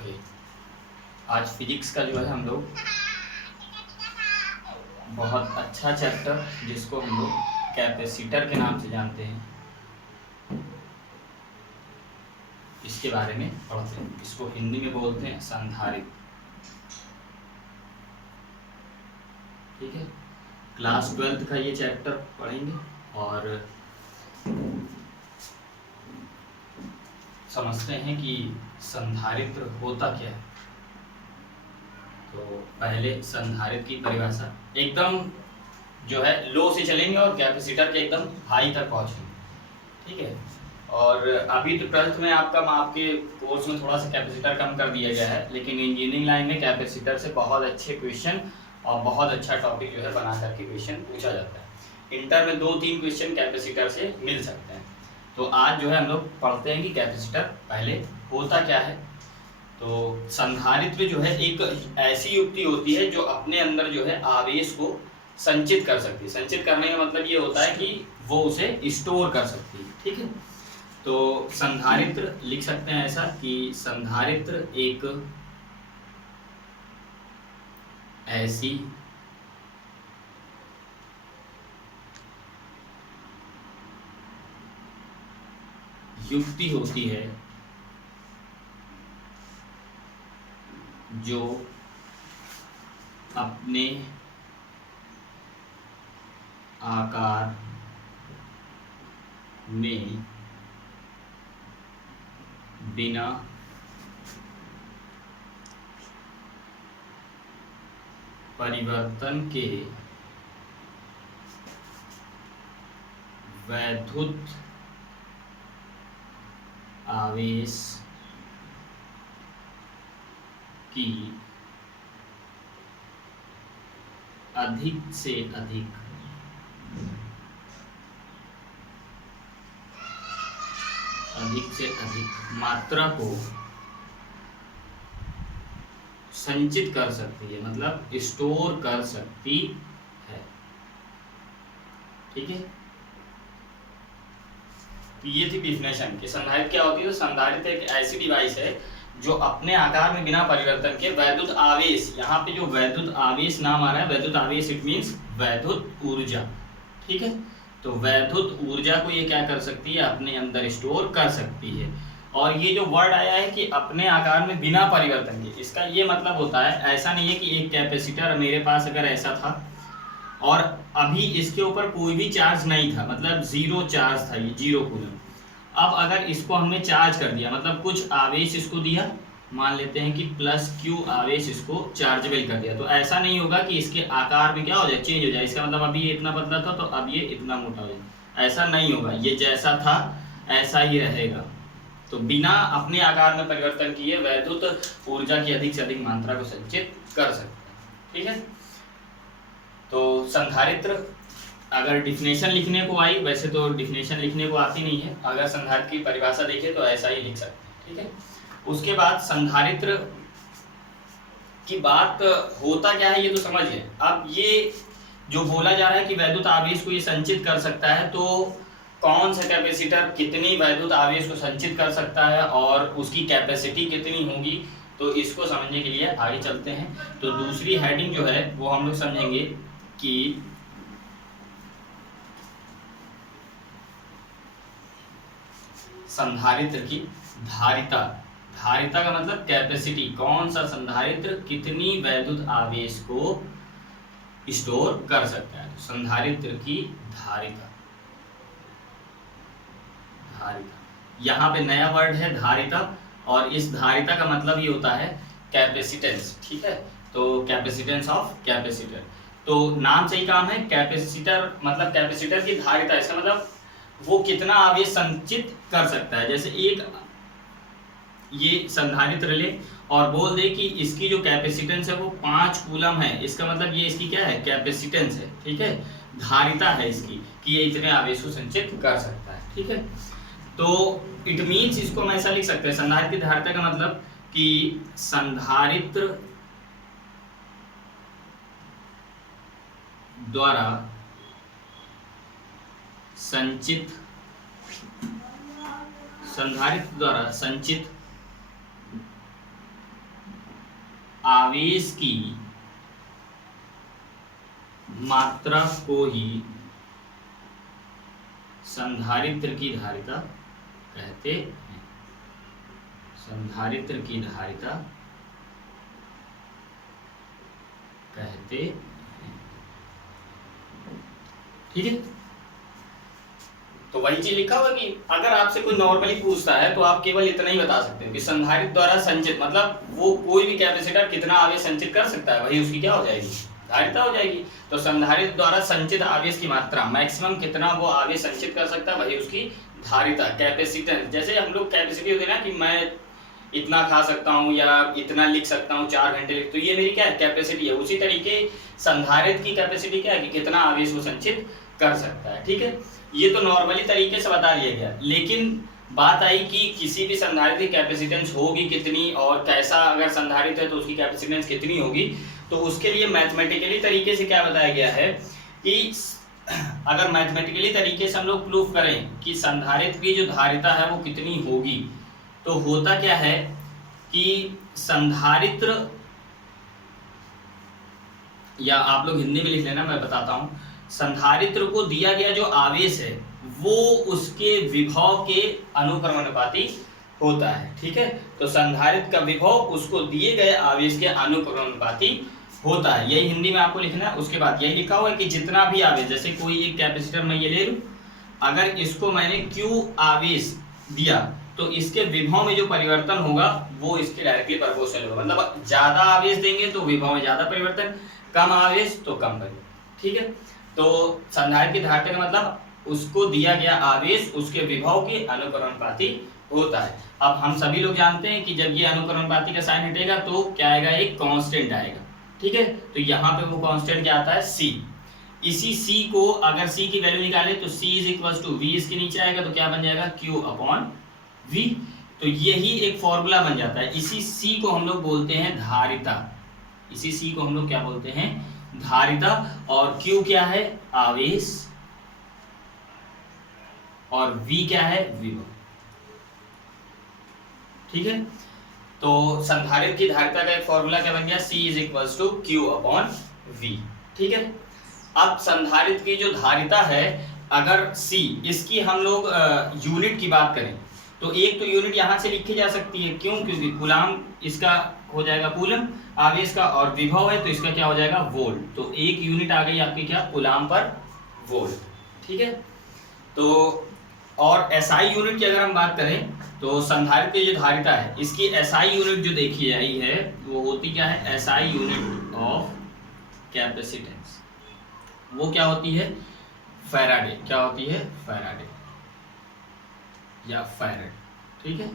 Okay, आज physics का जो है हम लोग बहुत अच्छा चैप्टर जिसको हम लोग कैपेसिटर के नाम से जानते हैं, इसके बारे में पढ़ते हैं। इसको हिंदी में बोलते हैं संधारित्र। ठीक है, क्लास 12th का ये चैप्टर पढ़ेंगे और समझते हैं कि संधारित्र होता क्या है। तो पहले संधारित्र की परिभाषा एकदम जो है लो से चलेंगे और कैपेसिटर के एकदम हाई तक पहुंचेंगे। ठीक है, और अभी तो 12th में आपके कोर्स में थोड़ा सा कैपेसिटर कम कर दिया गया है, लेकिन इंजीनियरिंग लाइन में कैपेसिटर से बहुत अच्छे क्वेश्चन और बहुत अच्छा टॉपिक जो है बना करके क्वेश्चन पूछा जाता है। इंटर में 2-3 क्वेश्चन कैपेसिटर से मिल सकते हैं। तो आज जो है हम लोग पढ़ते हैं कि कैपेसिटर पहले होता क्या है। तो संधारित्र जो है एक ऐसी युक्ति होती है जो अपने अंदर जो है आवेश को संचित कर सकती है। संचित करने का मतलब ये होता है कि वो उसे स्टोर कर सकती है। ठीक है, तो संधारित्र लिख सकते हैं ऐसा कि संधारित्र एक ऐसी युक्ति होती है जो अपने आकार में बिना परिवर्तन के वैद्युत आवेश की अधिक से अधिक मात्रा को संचित कर सकती है, मतलब स्टोर कर सकती है। ठीक है, तो ये थी डिफिनेशन कि संधारित्र क्या होती है। तो संधारित्र एक ऐसी डिवाइस है जो अपने आकार में बिना परिवर्तन के वैद्युत आवेश, यहाँ पे जो वैद्युत आवेश नाम आ रहा है, वैद्युत आवेश इट मीन्स वैद्युत ऊर्जा। ठीक है, तो वैद्युत ऊर्जा को ये क्या कर सकती है, अपने अंदर स्टोर कर सकती है। और ये जो वर्ड आया है कि अपने आकार में बिना परिवर्तन के, इसका ये मतलब होता है, ऐसा नहीं है कि एक कैपेसिटर मेरे पास अगर ऐसा था और अभी इसके ऊपर कोई भी चार्ज नहीं था, मतलब जीरो चार्ज था, ये 0 कूलम। अब अगर इसको हमने चार्ज कर दिया, मतलब कुछ आवेश इसको दिया, मान लेते हैं कि +Q आवेश इसको चार्जेबल कर दिया, तो ऐसा नहीं होगा कि इसके आकार में क्या हो जाए, चेंज हो जाए। इसका मतलब अभी ये इतना पतला था तो अब ये इतना मोटा हो जाए, ऐसा नहीं होगा। ये जैसा था ऐसा ही रहेगा। तो बिना अपने आकार में परिवर्तन किए वैद्युत ऊर्जा की अधिक से अधिक मात्रा को संचित कर सकते हैं। ठीक है, तो संधारित्र अगर डिफिनेशन लिखने को आई, वैसे तो डिफिनेशन लिखने को आती नहीं है, अगर संधारित्र की परिभाषा देखें तो ऐसा ही लिख सकते हैं। ठीक है, उसके बाद संधारित्र की बात होता क्या है ये तो समझ लें। अब ये जो बोला जा रहा है कि वैद्युत आवेश को ये संचित कर सकता है, तो कौन सा कैपेसिटर कितनी वैद्युत आवेश को संचित कर सकता है और उसकी कैपेसिटी कितनी होगी, तो इसको समझने के लिए आगे चलते हैं। तो दूसरी हेडिंग जो है वो हम लोग समझेंगे कि संधारित्र की धारिता। धारिता का मतलब कैपेसिटी, कौन सा संधारित्र कितनी वैद्युत आवेश को स्टोर कर सकता है। तो संधारित्र की धारिता, यहाँ पे नया वर्ड है धारिता, और इस धारिता का मतलब ये होता है कैपेसिटेंस। ठीक है, तो कैपेसिटेंस ऑफ कैपेसिटर, तो नाम से ही काम है। कैपेसिटर मतलब कैपेसिटर की धारिता, इसका मतलब वो कितना आवेश संचित कर सकता है। जैसे एक ये संधारित्र ले और बोल दे कि इसकी जो कैपेसिटेंस है वो 5 कूलम है, इसका मतलब ये इसकी क्या है, कैपेसिटेंस है। ठीक है, धारिता है इसकी कि ये इतने आवेश को संचित कर सकता है। ठीक है, तो इट मीन्स इसको हम ऐसा लिख सकते हैं, संधारित्र की धारिता का मतलब कि संधारित्र द्वारा संचित आवेश की मात्रा को ही संधारित्र की धारिता कहते हैं। संधारित्र की धारिता कहते हैं। ठीक है, तो वही चीज लिखा हुआ कि अगर आपसे कोई नॉर्मली पूछता है तो आप केवल इतना ही बता सकते हो कि संधारित्र द्वारा संचित, मतलब वो कोई भी कैपेसिटर कितना आवेश संचित कर सकता है, वही उसकी क्या हो जाएगी, धारिता हो जाएगी। तो संधारित्र द्वारा संचित आवेश की मात्रा, मैक्सिमम कितना वो आवेश संचित कर सकता है, वही उसकी धारिता, कैपेसिटेंस। जैसे हम लोग कैपेसिटी होती है ना कि मैं इतना खा सकता हूँ या इतना लिख सकता हूँ 4 घंटे लिख, तो ये मेरी क्या है, कैपेसिटी है। उसी तरीके संधारित्र की कैपेसिटी क्या है कि कितना आवेश वो संचित कर सकता है। ठीक है, ये तो नॉर्मली तरीके से बता दिया गया, लेकिन बात आई कि किसी भी संधारित्र की कैपेसिटेंस होगी कितनी और कैसा, अगर संधारित्र है तो उसकी कैपेसिटेंस कितनी होगी, तो उसके लिए मैथमेटिकली तरीके से क्या बताया गया है कि अगर मैथमेटिकली तरीके से हम लोग प्रूफ करें कि संधारित्र की जो धारिता है वो कितनी होगी, तो होता क्या है कि संधारित्र, या आप लोग हिंदी में लिख लेना, मैं बताता हूं, संधारित्र को दिया गया जो आवेश है वो उसके विभव के अनुक्रमानुपाती होता है। ठीक है, तो संधारित्र का विभव उसको दिए गए आवेश के अनुक्रमानुपाती होता है, यही हिंदी में आपको लिखना है। उसके बाद यही लिखा हुआ है कि जितना भी आवेश, जैसे कोई एक कैपेसिटर मैं ये ले लूं, अगर इसको मैंने Q आवेश दिया तो इसके विभव में जो परिवर्तन होगा वो इसके डायरेक्टली प्रोपोर्शनल होगा। मतलब ज्यादा आवेश देंगे तो विभव में ज्यादा परिवर्तन, कम आवेश तो कम परिवर्तन। ठीक है, तो संधारित्र की धारिता का मतलब उसको दिया गया आवेश उसके विभव के अनुक्रमानुपाती होता है। अब हम सभी लोग जानते हैं कि जब ये अनुक्रमानुपाती का साइन हटेगा तो क्या आएगा, एक कांस्टेंट आएगा। ठीक है, तो यहाँ पे वो कांस्टेंट क्या आता है, C। इसी C को अगर C की वैल्यू निकाले तो C is equal to V, इसके नीचे आएगा तो क्या बन जाएगा, Q अपॉन V। तो यही एक फॉर्मूला बन जाता है। इसी C को हम लोग बोलते हैं धारिता, इसी C को हम लोग क्या बोलते हैं, धारिता। और Q क्या है, आवेश, और V क्या है, विभव। ठीक है, तो संधारित्र की धारिता का एक फॉर्मूला क्या बन गया, C is equal to Q upon V। ठीक है, अब संधारित्र की जो धारिता है, अगर C, इसकी हम लोग यूनिट की बात करें तो एक तो यूनिट यहाँ से लिखी जा सकती है, क्यों, क्योंकि कूलाम इसका हो जाएगा कूलम आवेश का, और विभव है तो इसका क्या हो जाएगा, वोल्ट। तो एक यूनिट आ गई आपकी क्या, कूलाम पर वोल्ट। ठीक है, तो और SI यूनिट की अगर हम बात करें तो संधारित्र की जो धारिता है इसकी SI यूनिट जो देखी आई है वो होती क्या है, SI यूनिट ऑफ कैपेसिटेंस, वो क्या होती है, फैराडे। क्या होती है, फैराडे या फैराड। ठीक है,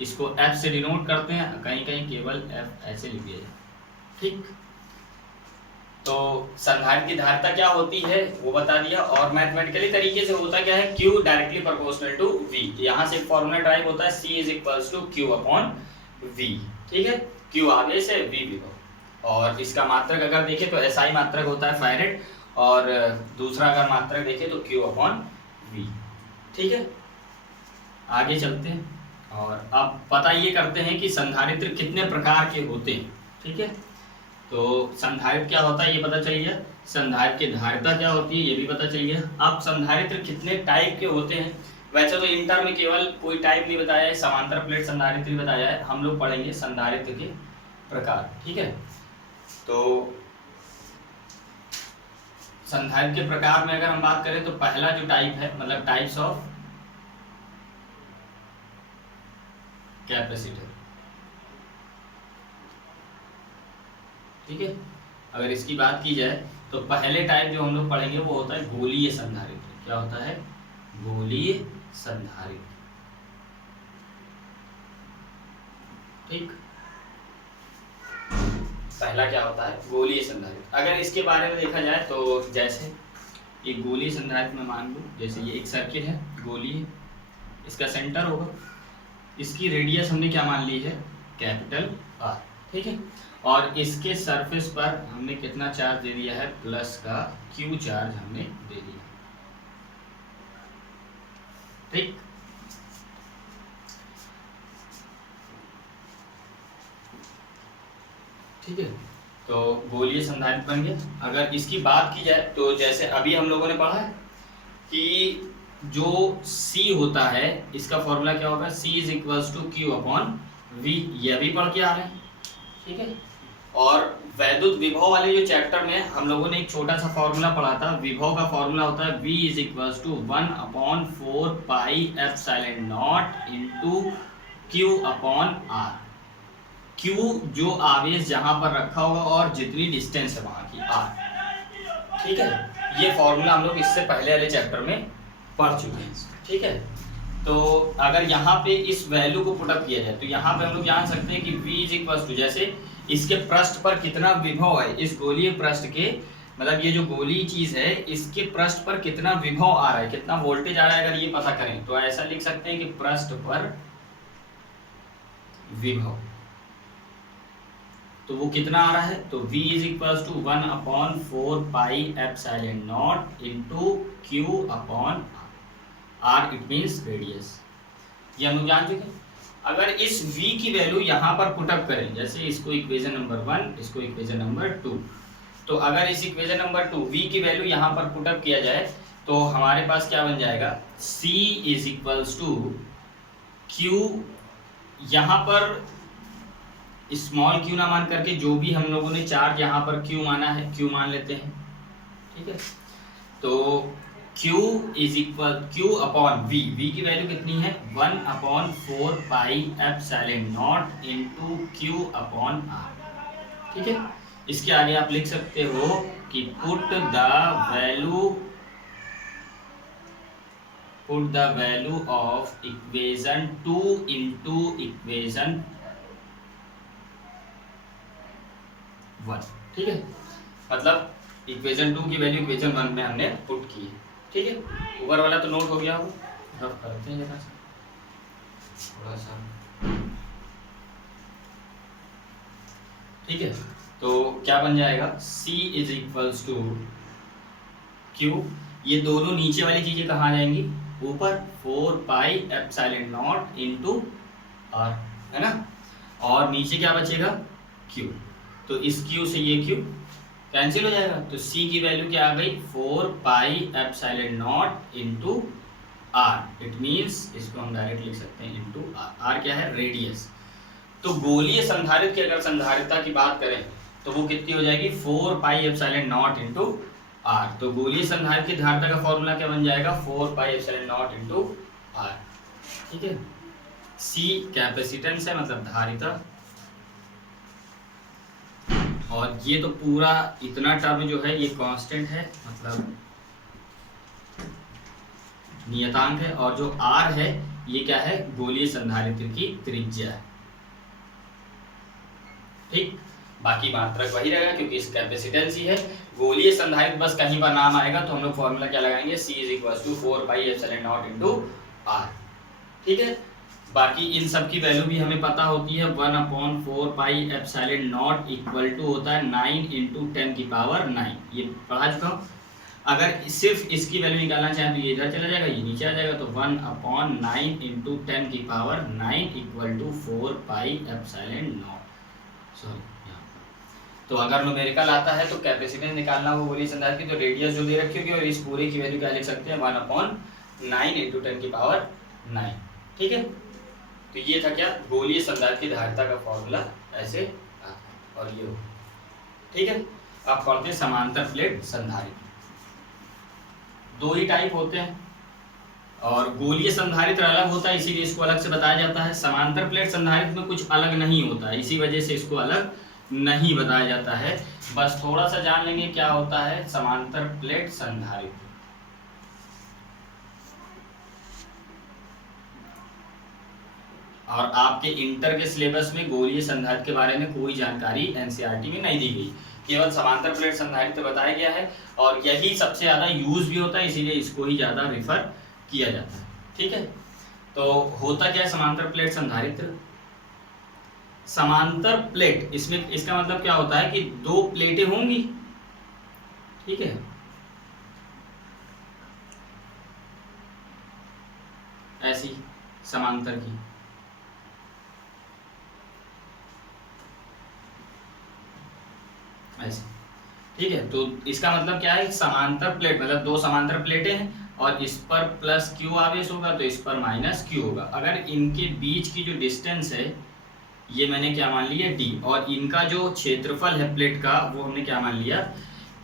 इसको F से डिनोट करते हैं, कहीं कहीं केवल F ऐसे लिख दिया जाए। ठीक, तो संधारित्र की धारिता क्या होती है वो बता दिया, और मैथमेटिकली तरीके से होता क्या है, Q directly proportional to V। यहाँ से एक फॉर्मूला ड्राइव होता है, C is equals to Q upon V। ठीक है, Q आवेश है, V विभव। और इसका मात्रक अगर देखें तो SI मात्रक होता है फैरेड, और दूसरा अगर मात्रक देखें तो Q अपॉन V। ठीक है, आगे चलते हैं और अब पता ये करते हैं कि संधारित्र कितने प्रकार के होते हैं। ठीक है, तो संधारित्र क्या होता है ये पता चल गया, संधारित्र की धारिता क्या होती है ये भी पता चल गया। अब संधारित्र कितने टाइप के होते हैं, वैसे तो इंटर में केवल कोई टाइप नहीं बताया है, समांतर प्लेट संधारित्र ही बताया है। हम लोग पढ़ेंगे संधारित्र के प्रकार। ठीक है, तो संधारित्र के प्रकार में अगर हम बात करें तो पहला जो टाइप है, मतलब टाइप्स ऑफ कैपेसिटर। ठीक है, अगर इसकी बात की जाए तो पहले टाइप जो हम लोग पढ़ेंगे वो होता है गोलीय संधारित्र। क्या होता है, गोलीय संधारित्र। ठीक, पहला क्या होता है, गोलीय संधारित्र। अगर इसके बारे में देखा जाए तो जैसे एक गोलीय संधारित्र में मान लो, जैसे ये एक सर्किल है गोलीय, इसका सेंटर होगा, इसकी रेडियस हमने क्या मान ली है, कैपिटल R। ठीक है, और इसके सरफेस पर हमने कितना चार्ज दे दिया है, प्लस का Q चार्ज हमने दे दिया। ठीक, ठीक है, तो गोलीय संधारित्र बन गया। अगर इसकी बात की जाए तो जैसे अभी हम लोगों ने पढ़ा है कि जो C होता है इसका फॉर्मूला क्या होगा, C is equals to Q upon V, ये अभी पढ़ के आ रहे हैं। ठीक है, और वैद्युत विभव वाले जो चैप्टर में हम लोगों ने एक छोटा सा फॉर्मूला पढ़ा था, विभव का फॉर्मूला होता है V is equals to 1/4 pi epsilon not into Q upon R। Q जो आवेश जहां पर रखा होगा और जितनी डिस्टेंस है वहां की R। ठीक है, ये फॉर्मूला हम लोग इससे पहले वाले चैप्टर में पढ़ चुके हैं। ठीक है, तो अगर यहाँ पे इस वैल्यू को पुटअप किया जाए तो यहाँ पे हम लोग जान सकते हैं कि V इज इक्वल्स टू, जैसे इसके पृष्ठ पर कितना विभव है, इस गोलीय पृष्ठ के, मतलब ये जो गोलीय चीज है इसके पृष्ठ पर कितना विभव आ रहा है, कितना वोल्टेज आ रहा है, अगर ये पता करें तो ऐसा लिख सकते हैं कि पृष्ठ पर विभव तो वो कितना आ रहा है, तो V is equals to 1/4 pi epsilon not into Q upon R, it means radius. ये हम लोग जान चुके हैं। अगर इस V की वैल्यू यहाँ पर पुटअप करें, जैसे इसको इक्वेशन नंबर 1, इसको इक्वेशन नंबर 2, तो अगर इस इक्वेशन नंबर 2 V की वैल्यू यहाँ पर पुटअप किया जाए तो हमारे पास क्या बन जाएगा, C is equals to Q, यहाँ पर स्मॉल q ना मान करके जो भी हम लोगों ने चार्ज यहाँ पर q माना है q मान लेते हैं। ठीक है, तो q is equal q upon v, v की वैल्यू कितनी है 1/4 pi epsilon not into q upon r। ठीक है, इसके आगे आप लिख सकते हो कि put the value of equation 2 into equation 1। ठीक है, मतलब इक्वेशन 2 की वैल्यू इक्वेशन 1 में हमने पुट की है। ठीक है, ऊपर वाला तो नोट हो गया होगा, रफ करते हैं जरा सा थोड़ा सा। ठीक है, तो क्या बन जाएगा, C is equals to Q, ये दोनों नीचे वाली चीजें कहाँ आ जाएंगी, ऊपर 4 pi epsilon not into R, है ना, और नीचे क्या बचेगा Q, तो इस Q से ये Q कैंसिल हो जाएगा, तो C की वैल्यू क्या आ गई 4 pi epsilon not into R, it means इसको हम डायरेक्ट लिख सकते हैं इनटू R। R क्या है, रेडियस। तो गोलीय संधारित्र की अगर संधारित्रता की बात करें तो वो कितनी हो जाएगी 4 pi epsilon not into R। तो गोलीय संधारित्र की धारिता का फॉर्मूला क्या बन जाएगा 4 pi epsilon not into R। ठीक है, C कैपेसिटेंस है मतलब धारिता, और ये तो पूरा इतना टर्म जो है ये कांस्टेंट है मतलब नियतांक है, और जो R है ये क्या है, गोलीय संधारित्र की त्रिज्या है। ठीक, बाकी मात्रक वही रहेगा क्योंकि इस कैपेसिटेंस ही है। गोलीय संधारित्र बस कहीं पर नाम आएगा तो हम लोग फॉर्मूला क्या लगाएंगे, C is equals to 4 pi epsilon not into R। ठीक है, बाकी इन सब की वैल्यू भी हमें पता होती है, 1/4 pi epsilon not equal to होता है 9 इंटू 10 की पावर 9, ये पढ़ा चुका हूँ। अगर सिर्फ इसकी वैल्यू निकालना चाहें तो ये इधर चला जाएगा, ये नीचे आ जाएगा, तो 1/9 इंटू 10 की power 9 equal to 4 pi epsilon not. Sorry, तो अगर न्यूमेरिकल आता है तो कैपेसिटेंस निकालना हो गोलीय संधारित्र की, तो रेडियस जो दे रखी होगी और इस पूरे की वैल्यू क्या लिख सकते हैं 1/9 इंटू 10 की पावर 9। ठीक है, तो ये था क्या, गोलीय संधारित्र की धारिता का फॉर्मूला ऐसे आता है, और ये हो। ठीक है, अब पढ़ते हैं समांतर प्लेट संधारित्र। दो ही टाइप होते हैं, और गोलीय संधारित्र अलग होता है इसीलिए इसको अलग से बताया जाता है। समांतर प्लेट संधारित्र में कुछ अलग नहीं होता है, इसी वजह से इसको अलग नहीं बताया जाता है। बस थोड़ा सा जान लेंगे क्या होता है समांतर प्लेट संधारित्र। और आपके इंटर के सिलेबस में गोलीय संधारित्र के बारे में कोई जानकारी एनसीईआरटी में नहीं दी गई, केवल समांतर प्लेट संधारित्र बताया गया है, और यही सबसे ज़्यादा यूज भी होता है इसीलिए इसको ही ज़्यादा रेफर किया जाता है। ठीक है, तो होता क्या है समांतर प्लेट संधारित्र, समांतर प्लेट, इसमें इसका मतलब क्या होता है कि दो प्लेटें होंगी। ठीक है, ऐसी समांतर की, ऐसे, ठीक है। तो इसका मतलब क्या है, समांतर प्लेट मतलब दो समांतर प्लेटें हैं और इस पर प्लस क्यू आवेश होगा तो इस पर माइनस क्यू होगा। अगर इनके बीच की जो डिस्टेंस है ये मैंने क्या मान लिया डी, और इनका जो क्षेत्रफल है प्लेट का वो हमने क्या मान लिया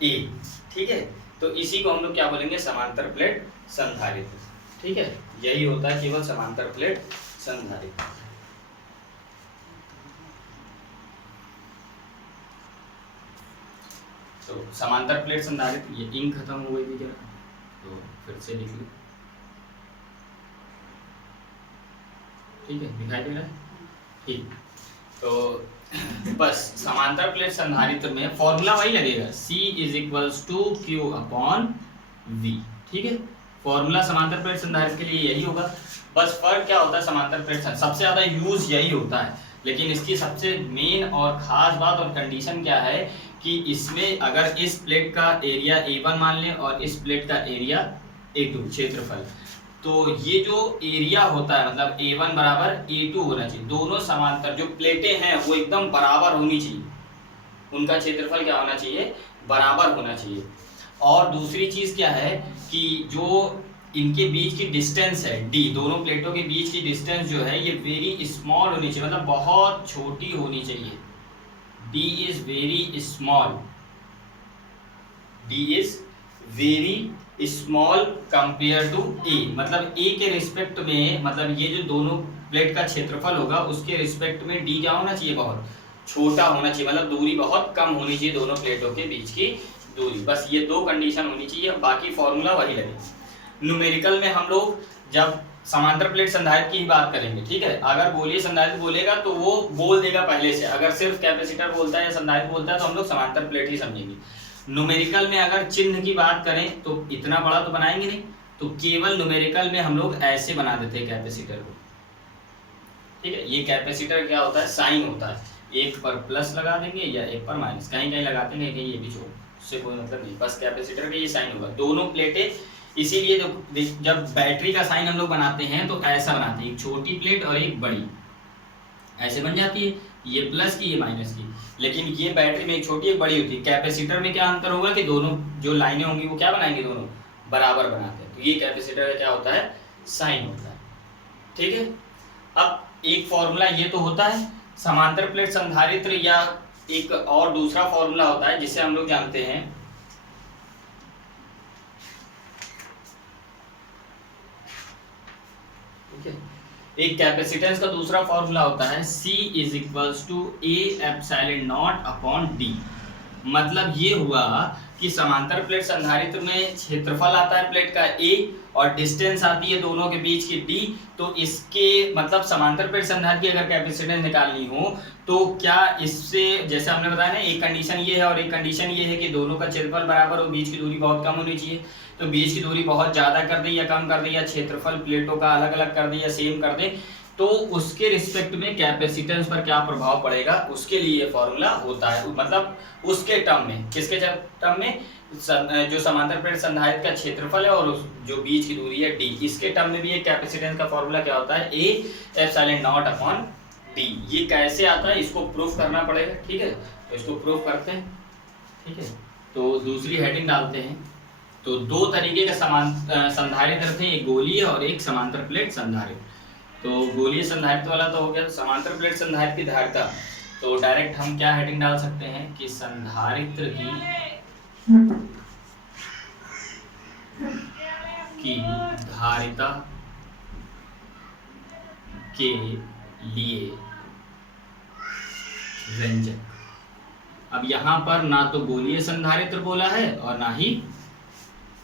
ए, ठीक है। तो इसी को हम लोग क्या बोलेंगे, समांतर प्लेट संधारित्र, ठीक है। यही होता है केवल समांतर प्लेट संधारित्र। तो समांतर प्लेट संधारित्र, ये इंक खत्म हो गई थी क्या, तो फिर से लिख लो, ठीक है, दिखाई दे रहा है, ठीक। तो बस समांतर प्लेट संधारित्र में फॉर्मूला वही लगेगा, C = Q/V, ठीक है। फॉर्मूला समांतर प्लेट संधारित्र के लिए यही होगा। बस फर्क क्या होता है, समांतर प्लेट सबसे ज्यादा यूज यही होता है, लेकिन इसकी सबसे मेन और खास बात और कंडीशन क्या है कि इसमें अगर इस प्लेट का एरिया A1 मान लें और इस प्लेट का एरिया A2 क्षेत्रफल, तो ये जो एरिया होता है मतलब A1 बराबर A2 होना चाहिए। दोनों समांतर जो प्लेटें हैं वो एकदम बराबर होनी चाहिए, उनका क्षेत्रफल क्या होना चाहिए, बराबर होना चाहिए। और दूसरी चीज क्या है कि जो इनके बीच की डिस्टेंस है D, दोनों प्लेटों के बीच की डिस्टेंस जो है ये वेरी स्मॉल होनी चाहिए, मतलब बहुत छोटी होनी चाहिए। D is very small, D is very small compare to A, मतलब A के रिस्पेक्ट में, मतलब ये जो दोनों प्लेट का क्षेत्रफल होगा उसके रिस्पेक्ट में D क्या होना चाहिए, बहुत छोटा होना चाहिए, मतलब दूरी बहुत कम होनी चाहिए दोनों प्लेटों के बीच की दूरी। बस ये दो कंडीशन होनी चाहिए, बाकी फॉर्मूला वही लगे। न्यूमेरिकल में हम लोग जब समांतर प्लेट संधारित्र की ही बात करेंगे, ठीक है। अगर गोलीय संधारित्र बोलेगा तो वो बोल देगा पहले से, अगर सिर्फ कैपेसिटर बोलता है या संधारित्र बोलता है तो हम लोग समांतर प्लेट ही समझेंगे। न्यूमेरिकल में अगर चिन्ह की बात करें तो इतना बड़ा तो बनाएंगे नहीं, तो केवल न्यूमेरिकल में हम लोग ऐसे बना देते हैं कैपेसिटर को, ठीक है। ये कैपेसिटर क्या होता है, साइन होता है, एक पर प्लस लगा देंगे या एक पर माइनस, कहीं कहीं लगाते हैं, कहीं ये भी छोड़, उससे कोई मतलब नहीं, बस कैपेसिटर का ये साइन होगा। दोनों प्लेटें, इसीलिए जब बैटरी का साइन हम लोग बनाते हैं तो ऐसा बनाते हैं, एक छोटी प्लेट और एक बड़ी, ऐसे बन जाती है, ये प्लस की ये माइनस की। लेकिन ये बैटरी में एक छोटी एक बड़ी होती है। कैपेसिटर में क्या अंतर होगा कि दोनों जो लाइनें होंगी वो क्या बनाएंगे, दोनों बराबर बनाते हैं। तो ये कैपेसिटर का क्या होता है, साइन होता है, ठीक है। अब एक फॉर्मूला ये तो होता है समांतर प्लेट संधारित्र, या एक और दूसरा फॉर्मूला होता है जिसे हम लोग जानते हैं, ठीक है। एक कैपेसिटेंस का दूसरा फॉर्मूला होता है C = A/0/D। मतलब ये हुआ कि समांतर प्लेट संधारित्र में क्षेत्रफल आता है प्लेट का A और डिस्टेंस आती है दोनों के बीच की D। तो इसके मतलब समांतर प्लेट संधारित्र की अगर कैपेसिटेंस निकालनी हो तो क्या इससे, जैसे हमने बताया ना, एक कंडीशन ये है और एक कंडीशन ये है कि दोनों का क्षेत्रफल बराबर हो, बीच की दूरी बहुत कम होनी चाहिए। तो बीच की दूरी बहुत ज़्यादा कर दें या कम कर दें, या क्षेत्रफल प्लेटों का अलग अलग कर दें या सेम कर दें, तो उसके रिस्पेक्ट में कैपेसिटेंस पर क्या प्रभाव पड़ेगा, उसके लिए फॉर्मूला होता है। मतलब उसके टर्म में, किसके टर्म में, जो समांतर प्लेट संधारित्र का क्षेत्रफल है और जो बीच की दूरी है D, इसके टर्म में भी एक कैपेसिटेंस का फॉर्मूला क्या होता है, A/0/D। ये कैसे आता है, इसको प्रूफ करना पड़ेगा, ठीक है। तो इसको प्रूफ करते हैं, ठीक है। तो दूसरी हेडिंग डालते हैं। तो दो तरीके का संधारित्र थे, एक गोलीय और एक समांतर प्लेट संधारित्र। तो गोलीय संधारित्र वाला तो हो गया। समांतर प्लेट संधारित्र की धारिता, तो डायरेक्ट हम क्या हेडिंग डाल सकते हैं कि संधारित्र की धारिता के लिए व्यंजक। अब यहाँ पर ना तो गोलीय संधारित्र बोला है और ना ही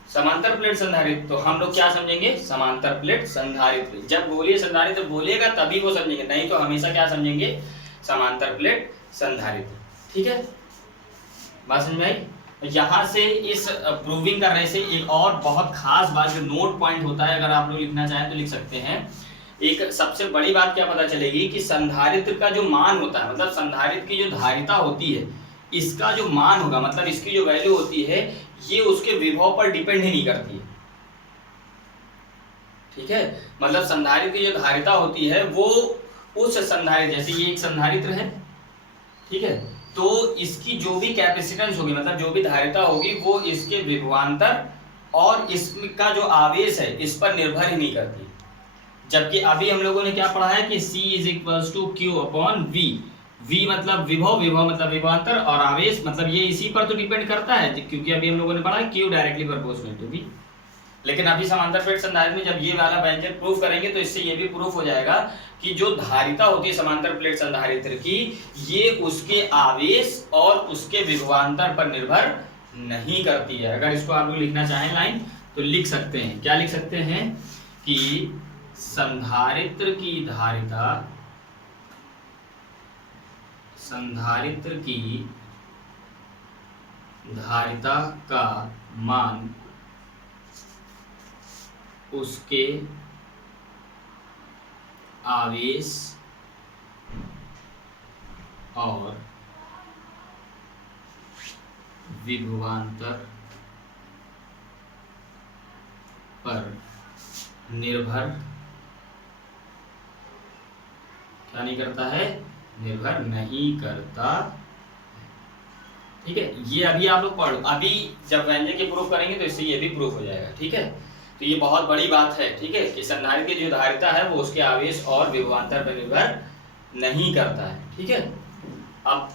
समांतर प्लेट संधारित्र, तो हम लोग क्या समझेंगे, समांतर प्लेट संधारित्र। जब गोलीय संधारित्र बोलेगा तभी वो समझेंगे, नहीं तो हमेशा क्या समझेंगे, समांतर प्लेट संधारित्र, ठीक है। बात समझ में आई। यहाँ से इस प्रूविंग करने से एक और बहुत खास बात, जो नोट पॉइंट होता है, अगर आप लोग लिखना चाहें तो लिख सकते हैं। एक सबसे बड़ी बात क्या पता चलेगी कि संधारित्र का जो मान होता है, मतलब संधारित्र की जो धारिता होती है, इसका जो मान होगा, मतलब इसकी जो वैल्यू होती है, ये उसके विभव पर डिपेंड ही नहीं करती है, ठीक है। मतलब संधारित्र की जो धारिता होती है वो उस संधारित्र, जैसे ये एक संधारित्र है, ठीक है, तो इसकी जो भी कैपेसिटेंस होगी, मतलब जो भी धारिता होगी, वो इसके विभवांतर और इसका जो आवेश है इस पर निर्भर ही नहीं करती। जबकि अभी हम लोगों ने क्या पढ़ा है कि C is equals to Q upon V। V मतलब विभव, विभव मतलब विभवांतर, और आवेश मतलब ये इसी पर तो डिपेंड करता है, क्योंकि अभी हम लोगों ने पढ़ा Q directly proportional to V। लेकिन अभी समांतर प्लेट संधारित्र में जब ये वाला व्यंजक प्रूफ करेंगे तो इससे ये भी प्रूफ हो जाएगा कि जो धारिता होती है समांतर प्लेट संधारित्र की, ये उसके आवेश और उसके विभवांतर पर निर्भर नहीं करती है। अगर इसको आप लोग लिखना चाहें लाइन तो लिख सकते हैं। क्या लिख सकते हैं कि संधारित्र की धारिता, संधारित्र की धारिता का मान उसके आवेश और विभवांतर पर निर्भर क्या नहीं करता है, निर्भर नहीं करता। ठीक है, ये अभी आप लोग पढ़ो, अभी जब व्यंजक के प्रूफ करेंगे तो इससे ये भी प्रूफ हो जाएगा। ठीक है, तो ये बहुत बड़ी बात है। ठीक है, कि संधारित्र की जो धारिता है वो उसके आवेश और विभवांतर पर निर्भर नहीं करता है। ठीक है, अब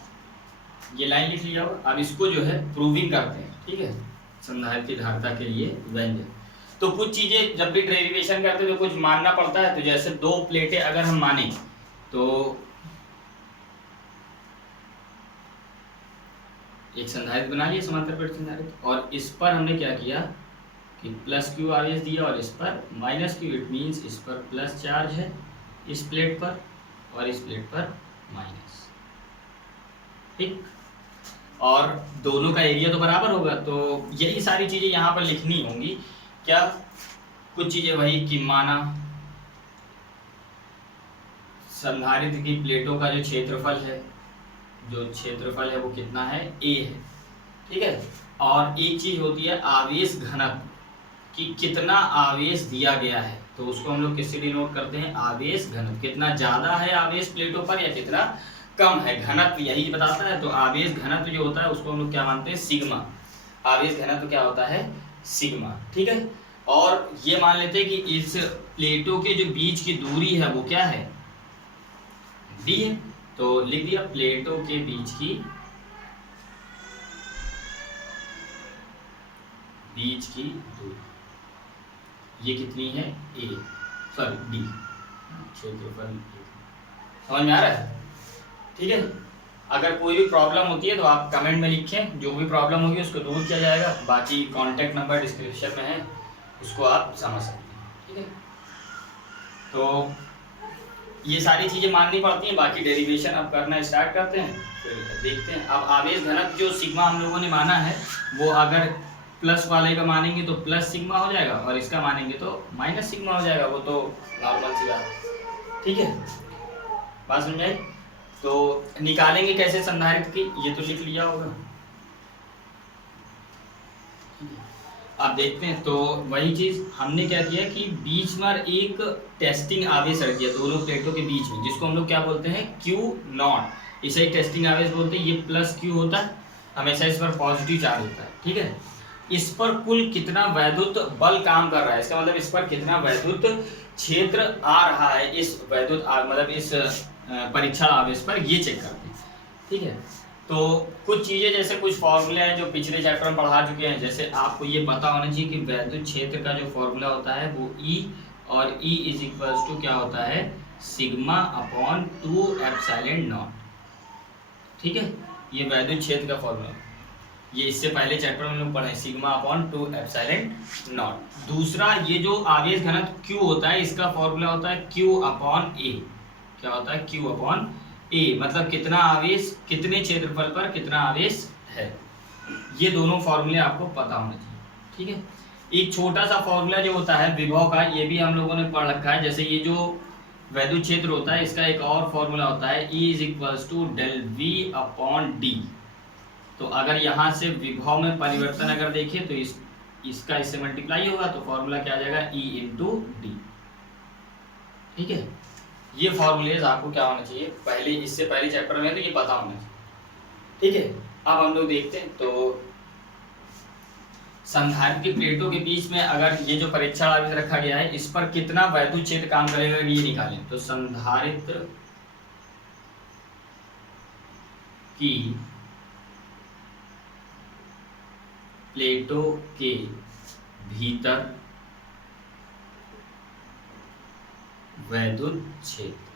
ये लाइन लिख लिया हो, अब इसको जो है प्रूविंग करते हैं। ठीक है, संधारित्र की धारिता के लिए व्यंजक। तो कुछ चीजें जब भी डेरिवेशन करते हैं तो कुछ मानना पड़ता है। तो जैसे दो प्लेटें अगर हम माने तो एक संधारित्र बना लिया, समांतर प्लेट संधारित्र, और इस पर हमने क्या किया कि प्लस क्यू आवेश दिया और इस पर माइनस क्यू। इट मीन्स इस पर प्लस चार्ज है इस प्लेट पर और इस प्लेट पर माइनस। ठीक, और दोनों का एरिया तो बराबर होगा। तो यही सारी चीजें यहाँ पर लिखनी होंगी। क्या कुछ चीजें वही कि माना संधारित्र की प्लेटों का जो क्षेत्रफल है, जो क्षेत्रफल है वो कितना है, A है। ठीक है, और एक चीज होती है आवेश घनत्व, कि कितना आवेश दिया गया है। तो उसको हम लोग किससे डिनोट करते हैं, आवेश घनत्व। कितना ज्यादा है आवेश प्लेटों पर या कितना कम है, घनत्व यही बताता है। तो आवेश घनत्व जो होता है उसको हम लोग क्या मानते हैं, सिग्मा। आवेश घनत्व क्या होता है, सिग्मा। ठीक है, और ये मान लेते हैं कि इस प्लेटों के जो बीच की दूरी है वो क्या है, D है। तो लिख दिया प्लेटों के बीच की दूरी, ये कितनी है, A सॉरी D, क्षेत्रफल। समझ में आ रहा है। ठीक है, अगर कोई भी प्रॉब्लम होती है तो आप कमेंट में लिखें, जो भी प्रॉब्लम होगी उसको दूर किया जाएगा। बाकी कॉन्टैक्ट नंबर डिस्क्रिप्शन में है, उसको आप समझ सकते हैं। ठीक है, तो ये सारी चीजें माननी पड़ती हैं। बाकी डेरिवेशन अब करना स्टार्ट करते हैं, फिर देखते हैं। अब आवेश घनत्व जो सिग्मा हम लोगों ने माना है, वो अगर प्लस वाले का मानेंगे तो प्लस सिग्मा हो जाएगा और इसका मानेंगे तो माइनस सिग्मा हो जाएगा। वो तो नॉर्मल सी बात। ठीक है, बात समझाई। तो निकालेंगे कैसे संधारित्र की, ये तो लिख लिया होगा। आप देखते हैं तो वही चीज हमने क्या किया कि बीच में एक टेस्टिंग आवेश रख दिया दोनों प्लेटों के बीच में, जिसको हम लोग क्या बोलते हैं, Q0। इसे टेस्टिंग आवेश बोलते हैं। ये प्लस Q होता है, हमेशा इस पर पॉजिटिव चार्ज होता है। ठीक है, इस पर कुल कितना वैद्युत बल काम कर रहा है, इसका मतलब इस पर कितना वैद्युत क्षेत्र आ रहा है, इस वैद्युत मतलब इस परीक्षण आवेश पर, ये चेक करते हैं। ठीक है, तो कुछ चीजें जैसे कुछ फॉर्मूले हैं जो पिछले चैप्टर में पढ़ा चुके हैं। जैसे आपको ये पता होना चाहिए कि वैद्युत क्षेत्र का जो फॉर्मूला होता है वो E, और E इज इक्वल्स टू क्या होता है, सिग्मा अपॉन 2 एप्सिलॉन नॉट। ठीक है, ये वैद्युत क्षेत्र का फॉर्मूला, ये इससे पहले चैप्टर में हम लोग पढ़े, सिग्मा अपॉन 2 एप्सिलॉन नॉट। दूसरा, ये जो आवेश घनत्व Q होता है, इसका फॉर्मूला होता है Q अपॉन A। क्या होता है, Q अपॉन A, मतलब कितना आवेश कितने क्षेत्रफल पर कितना आवेश है। ये दोनों फॉर्मूले आपको पता होने चाहिए। ठीक है, एक छोटा सा फॉर्मूला जो होता है विभव का, ये भी हम लोगों ने पढ़ रखा है। जैसे ये जो वैद्युत क्षेत्र होता है, इसका एक और फॉर्मूला होता है, E is equals to del V upon D। तो अगर यहाँ से विभव में परिवर्तन अगर देखें तो इसका इससे मल्टीप्लाई होगा, तो फॉर्मूला क्या आ जाएगा, E इंटू D। ठीक है, ये फॉर्मूलेज आपको क्या होना चाहिए, पहले इससे पहले चैप्टर में तो ये पता होना चाहिए। ठीक है। अब हम लोग देखते हैं, तो संधारित्र की प्लेटों के बीच में अगर ये जो परीक्षण आवेश रखा गया है इस पर कितना वैद्युत क्षेत्र काम करेगा ये निकालें। तो संधारित्र की प्लेटों के भीतर वैद्युत क्षेत्र,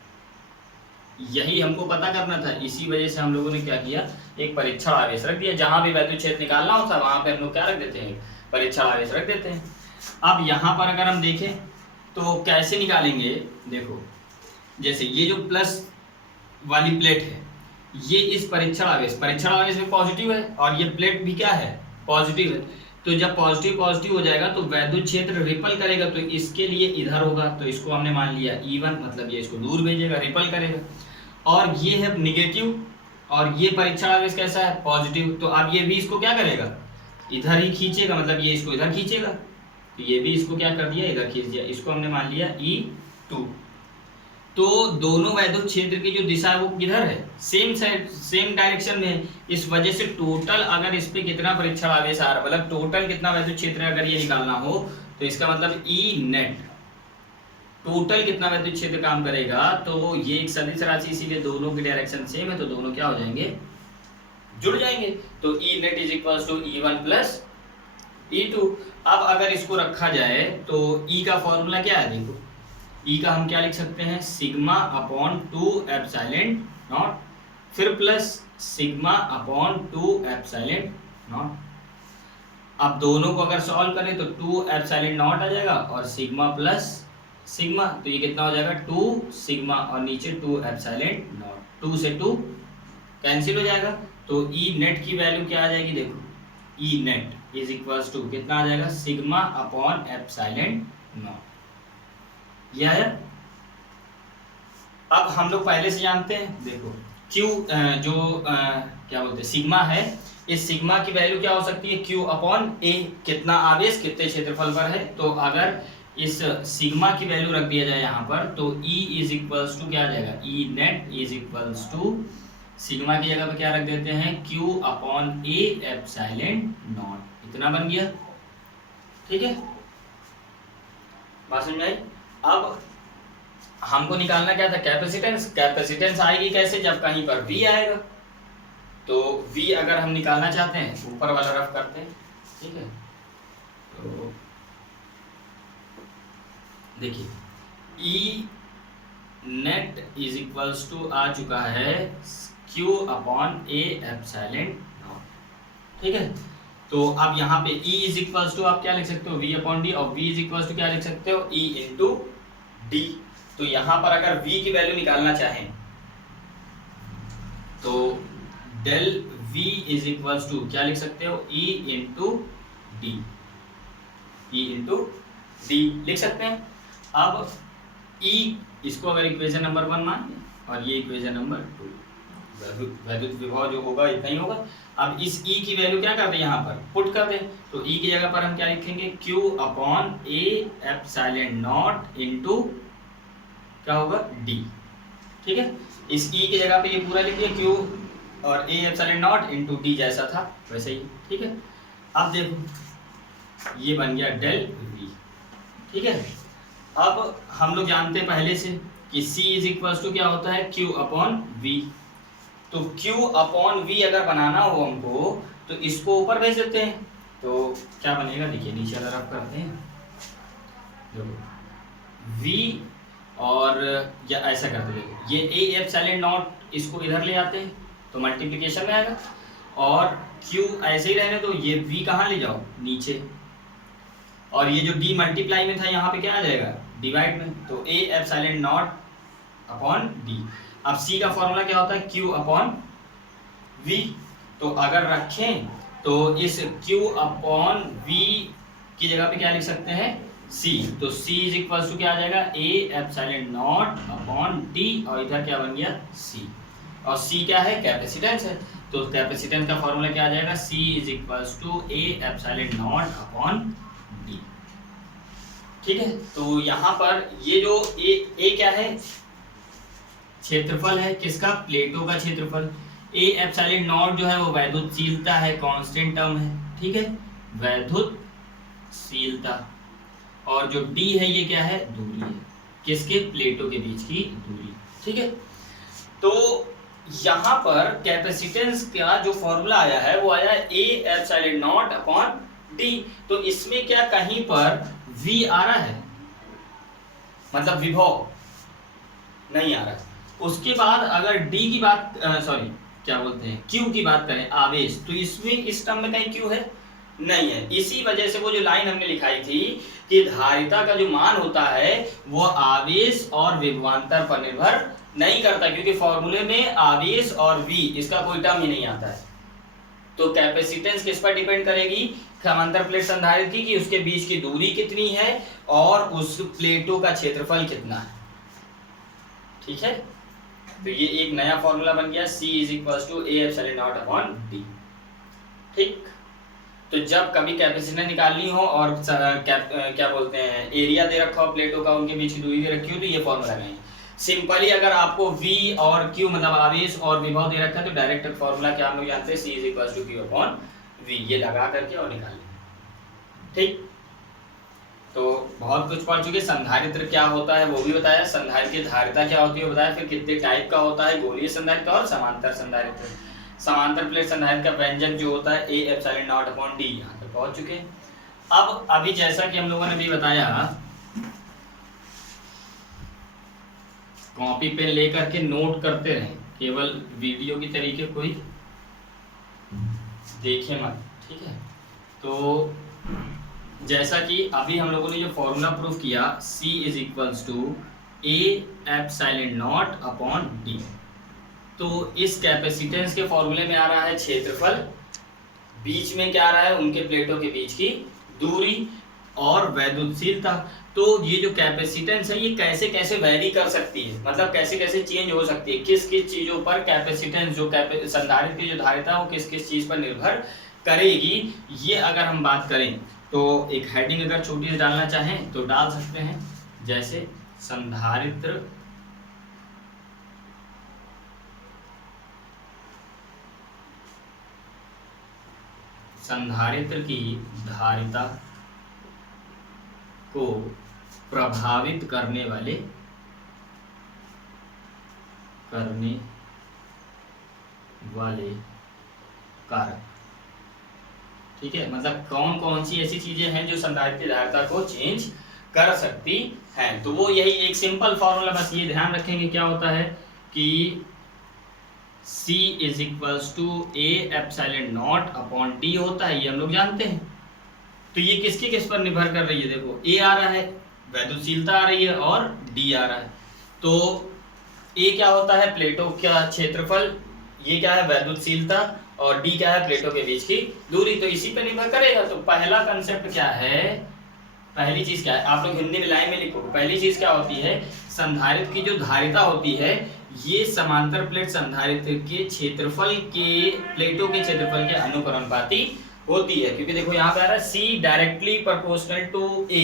यही हमको पता करना था। इसी वजह से हम लोगों ने क्या किया, एक परीक्षण आवेश रख दिया। जहां भी वैद्युत क्षेत्र निकालना होता है वहां पे हम लोग क्या रख देते हैं, परीक्षण आवेश रख देते हैं। अब यहाँ पर अगर हम देखें तो कैसे निकालेंगे, देखो जैसे ये जो प्लस वाली प्लेट है ये इस परीक्षण आवेश में पॉजिटिव है और ये प्लेट भी क्या है, पॉजिटिव है। तो जब पॉजिटिव पॉजिटिव हो जाएगा तो वैद्युत क्षेत्र रिपल करेगा, तो इसके लिए इधर होगा, तो इसको हमने मान लिया E1, मतलब ये इसको दूर भेजेगा, रिपल करेगा। और ये है निगेटिव और ये परीक्षण आवेश कैसा है, पॉजिटिव। तो अब ये भी इसको क्या करेगा, इधर ही खींचेगा, मतलब ये इसको इधर खींचेगा, तो ये भी इसको क्या कर दिया, इधर खींच दिया। इसको हमने मान लिया E2। तो दोनों वैद्युत क्षेत्र की जो दिशा है वो किधर है, सेम डायरेक्शन में है। इस वजह से टोटल अगर इस पे कितना परीक्षण आवेश आ रहा है, मतलब टोटल कितना वैद्युत क्षेत्र है अगर ये निकालना हो, तो इसका मतलब E नेट टोटल कितना वैद्युत क्षेत्र काम करेगा। तो ये एक सदिश राशि, इसीलिए दोनों की डायरेक्शन सेम है, तो दोनों क्या हो जाएंगे, जुड़ जाएंगे। तो E net is equal to E1 plus E2। अब अगर इसको रखा जाए तो E का फॉर्मूला क्या है, देखो E का हम क्या लिख सकते हैं, सिग्मा अपॉन 2 एप्सिलॉन नॉट, फिर plus sigma upon 2 epsilon not. अब दोनों को अगर सॉल्व करें तो 2 एप्सिलॉन नॉट आ जाएगा और सिग्मा प्लस सिग्मा, तो ये कितना हो जाएगा 2 सिग्मा और नीचे 2 एप्सिलॉन नॉट। 2 से 2 कैंसिल हो जाएगा, तो E नेट की वैल्यू क्या आ जाएगी, देखो E net is equals to कितना आ जाएगा, सिग्मा अपॉन एप्सिलॉन नॉट। यह है। अब हम लोग पहले से जानते हैं, देखो Q क्या बोलते हैं सिग्मा है, इस सिग्मा की वैल्यू क्या हो सकती है, Q अपॉन A, कितना आवेश कितने क्षेत्रफल पर है। तो अगर इस सिग्मा की वैल्यू रख दिया जाए यहाँ पर, तो E इज इक्वल्स टू क्या आ जाएगा, E net is equals to sigma की जगह पे क्या रख देते हैं, Q upon A epsilon not, इतना बन गया। ठीक है, बात समझ आई। अब हमको निकालना क्या था, कैपेसिटेंस आएगी कैसे, जब कहीं पर V आएगा। तो V अगर हम निकालना चाहते हैं, ऊपर वाला रफ करते हैं, ठीक है। तो देखिए E net is equals to आ चुका है Q upon A epsilon nought. ठीक है, तो अब यहाँ पे E इज इक्वल्स टू आप क्या लिख सकते हो, V अपॉन D, और V इज इक्वल्स टू क्या लिख सकते हो, E इंटू D। तो यहाँ पर अगर V की वैल्यू निकालना चाहें तो del V is equals to क्या लिख सकते हो, E into D, E into D लिख सकते हैं। अब E इसको अगर इक्वेशन नंबर 1 मान लें और ये इक्वेशन नंबर 2, वैद्युत विभव जो होगा इतना ही होगा। अब इस E की वैल्यू क्या कर दें, यहाँ पर पुट कर दें, तो E की जगह पर हम क्या लिखेंगे, Q upon A epsilon not into क्या होगा D। ठीक है, इस E की जगह पे ये पूरा लिख दिया, Q और A epsilon not into D, जैसा था वैसे ही। ठीक है, अब देखो ये बन गया डेल V। ठीक है, अब हम लोग जानते हैं पहले से कि C इज इक्वल्स टू क्या होता है, Q अपॉन V। तो Q अपॉन V अगर बनाना हो हमको तो इसको ऊपर भेज देते हैं, तो क्या बनेगा, देखिए नीचे वाला रफ करते हैं, देखो V और या ऐसा करते देखो, ये A एप्सिलॉन नॉट इसको इधर ले आते हैं तो मल्टीप्लिकेशन में आएगा, और Q ऐसे ही रहने दो, ये V कहाँ ले जाओ, नीचे, और ये जो D मल्टीप्लाई में था यहाँ पे क्या आ जाएगा, डिवाइड में, तो A epsilon not upon D। अब C का फॉर्मूला क्या होता है, Q अपॉन V। तो अगर रखें तो इस Q अपॉन V की जगह पे क्या लिख सकते हैं, C। तो C इज इक्वल टू क्या आ जाएगा, A epsilon not upon D, और इधर क्या बन गया C, और C क्या है, कैपेसिटेंस है। तो कैपेसिटेंस का फॉर्मूला क्या आ जाएगा, C is equal to A epsilon not upon D। ठीक है, तो यहाँ पर ये जो A क्या है, क्षेत्रफल है, किसका, प्लेटों का क्षेत्रफल। ए एप्सिलॉन नॉट जो है वो वैद्युतशीलता है, कांस्टेंट टर्म है, ठीक है, वैद्युतशीलता। और जो डी है ये क्या है, दूरी है, किसके, प्लेटों के बीच की दूरी, ठीक है। तो यहाँ पर कैपेसिटेंस का जो फॉर्मूला आया है वो आया A epsilon not upon D. तो इसमें क्या कहीं पर V आ रहा है, मतलब विभव नहीं आ रहा है। उसके बाद अगर D की बात सॉरी क्या बोलते हैं Q की बात करें, आवेश, तो इसमें इस टर्म में कहीं Q है नहीं है। इसी वजह से वो जो लाइन हमने लिखाई थी कि धारिता का जो मान होता है वो आवेश और विभवांतर पर निर्भर नहीं करता, क्योंकि फॉर्मूले में आवेश और V इसका कोई टर्म ही नहीं आता है। तो कैपेसिटेंस किस पर डिपेंड करेगी, समांतर प्लेट संधारित्र की उसके बीच की दूरी कितनी है और उस प्लेटों का क्षेत्रफल कितना है, ठीक है। तो ये एक नया फॉर्मूला बन गया, C = A epsilon not upon D, ठीक। तो जब कभी कैपेसिटेंस निकालनी हो और क्या बोलते हैं एरिया दे रखा हो प्लेटों का, उनके बीच की दूरी दे रखी हो, तो ये फॉर्मूला लगाएं। सिंपली अगर आपको V और Q मतलब आवेश और विभव दे रखा है तो डायरेक्ट फॉर्मूला क्या हम लोग जानते हैं, C = Q अपॉन V, ये लगा करके और निकाल लें, ठीक। तो बहुत कुछ पढ़ चुके। संधारित्र क्या होता है वो भी बताया, संधारित्र की धारिता क्या होती है बताया, फिर कितने टाइप का होता है, गोलीय संधारित्र और समांतर संधारित्र। समांतर प्लेट संधारित्र का व्यंजक जो होता है A epsilon not upon D, यहाँ तक पहुंच चुके। अब अभी जैसा कि हम लोगों ने भी बताया, कॉपी पेन लेकर के नोट करते रहें, केवल वीडियो की तरीके कोई देखे मत, ठीक है। तो जैसा कि अभी हम लोगों ने जो फॉर्मूला प्रूफ किया, C = A epsilon not upon D, तो इस कैपेसिटेंस के फॉर्मूले में आ रहा है क्षेत्रफल, बीच में क्या आ रहा है, उनके प्लेटों के बीच की दूरी और वैद्युतशीलता। तो ये जो कैपेसिटेंस है ये कैसे कैसे वैरी कर सकती है, मतलब कैसे कैसे चेंज हो सकती है, किस किस चीजों पर कैपेसिटेंस जो संधारित्र की जो धारिता है वो किस किस चीज पर निर्भर करेगी, ये अगर हम बात करें तो एक हेडिंग अगर छोटी सी डालना चाहें तो डाल सकते हैं, जैसे संधारित्र की धारिता को प्रभावित करने वाले कारक, ठीक है। मतलब कौन कौन सी ऐसी चीजें हैं जो संधारित्र की धारिता को चेंज कर सकती हैं। तो वो यही एक सिंपल फॉर्मूला, बस ये ध्यान रखेंगे क्या होता है कि C = A epsilon not upon D होता है, ये हम लोग जानते हैं। तो ये किसकी किस पर निर्भर कर रही है, देखो A आ रहा है, वैद्युतशीलता आ रही है, और D आ रहा है। तो A क्या होता है, प्लेटों का क्षेत्रफल, ये क्या है, वैद्युतशीलता, और D क्या है, प्लेटों के बीच की दूरी। तो इसी पे निर्भर करेगा। तो पहला कंसेप्ट क्या है, पहली चीज क्या है, आप लोग हिंदी में लाइन में लिखो। पहली चीज क्या होती है, संधारित्र की जो धारिता होती है ये समांतर प्लेट संधारित्र के क्षेत्रफल के, प्लेटों के क्षेत्रफल के अनुपाती होती है। क्योंकि देखो यहाँ पे आ रहा है C directly proportional to A।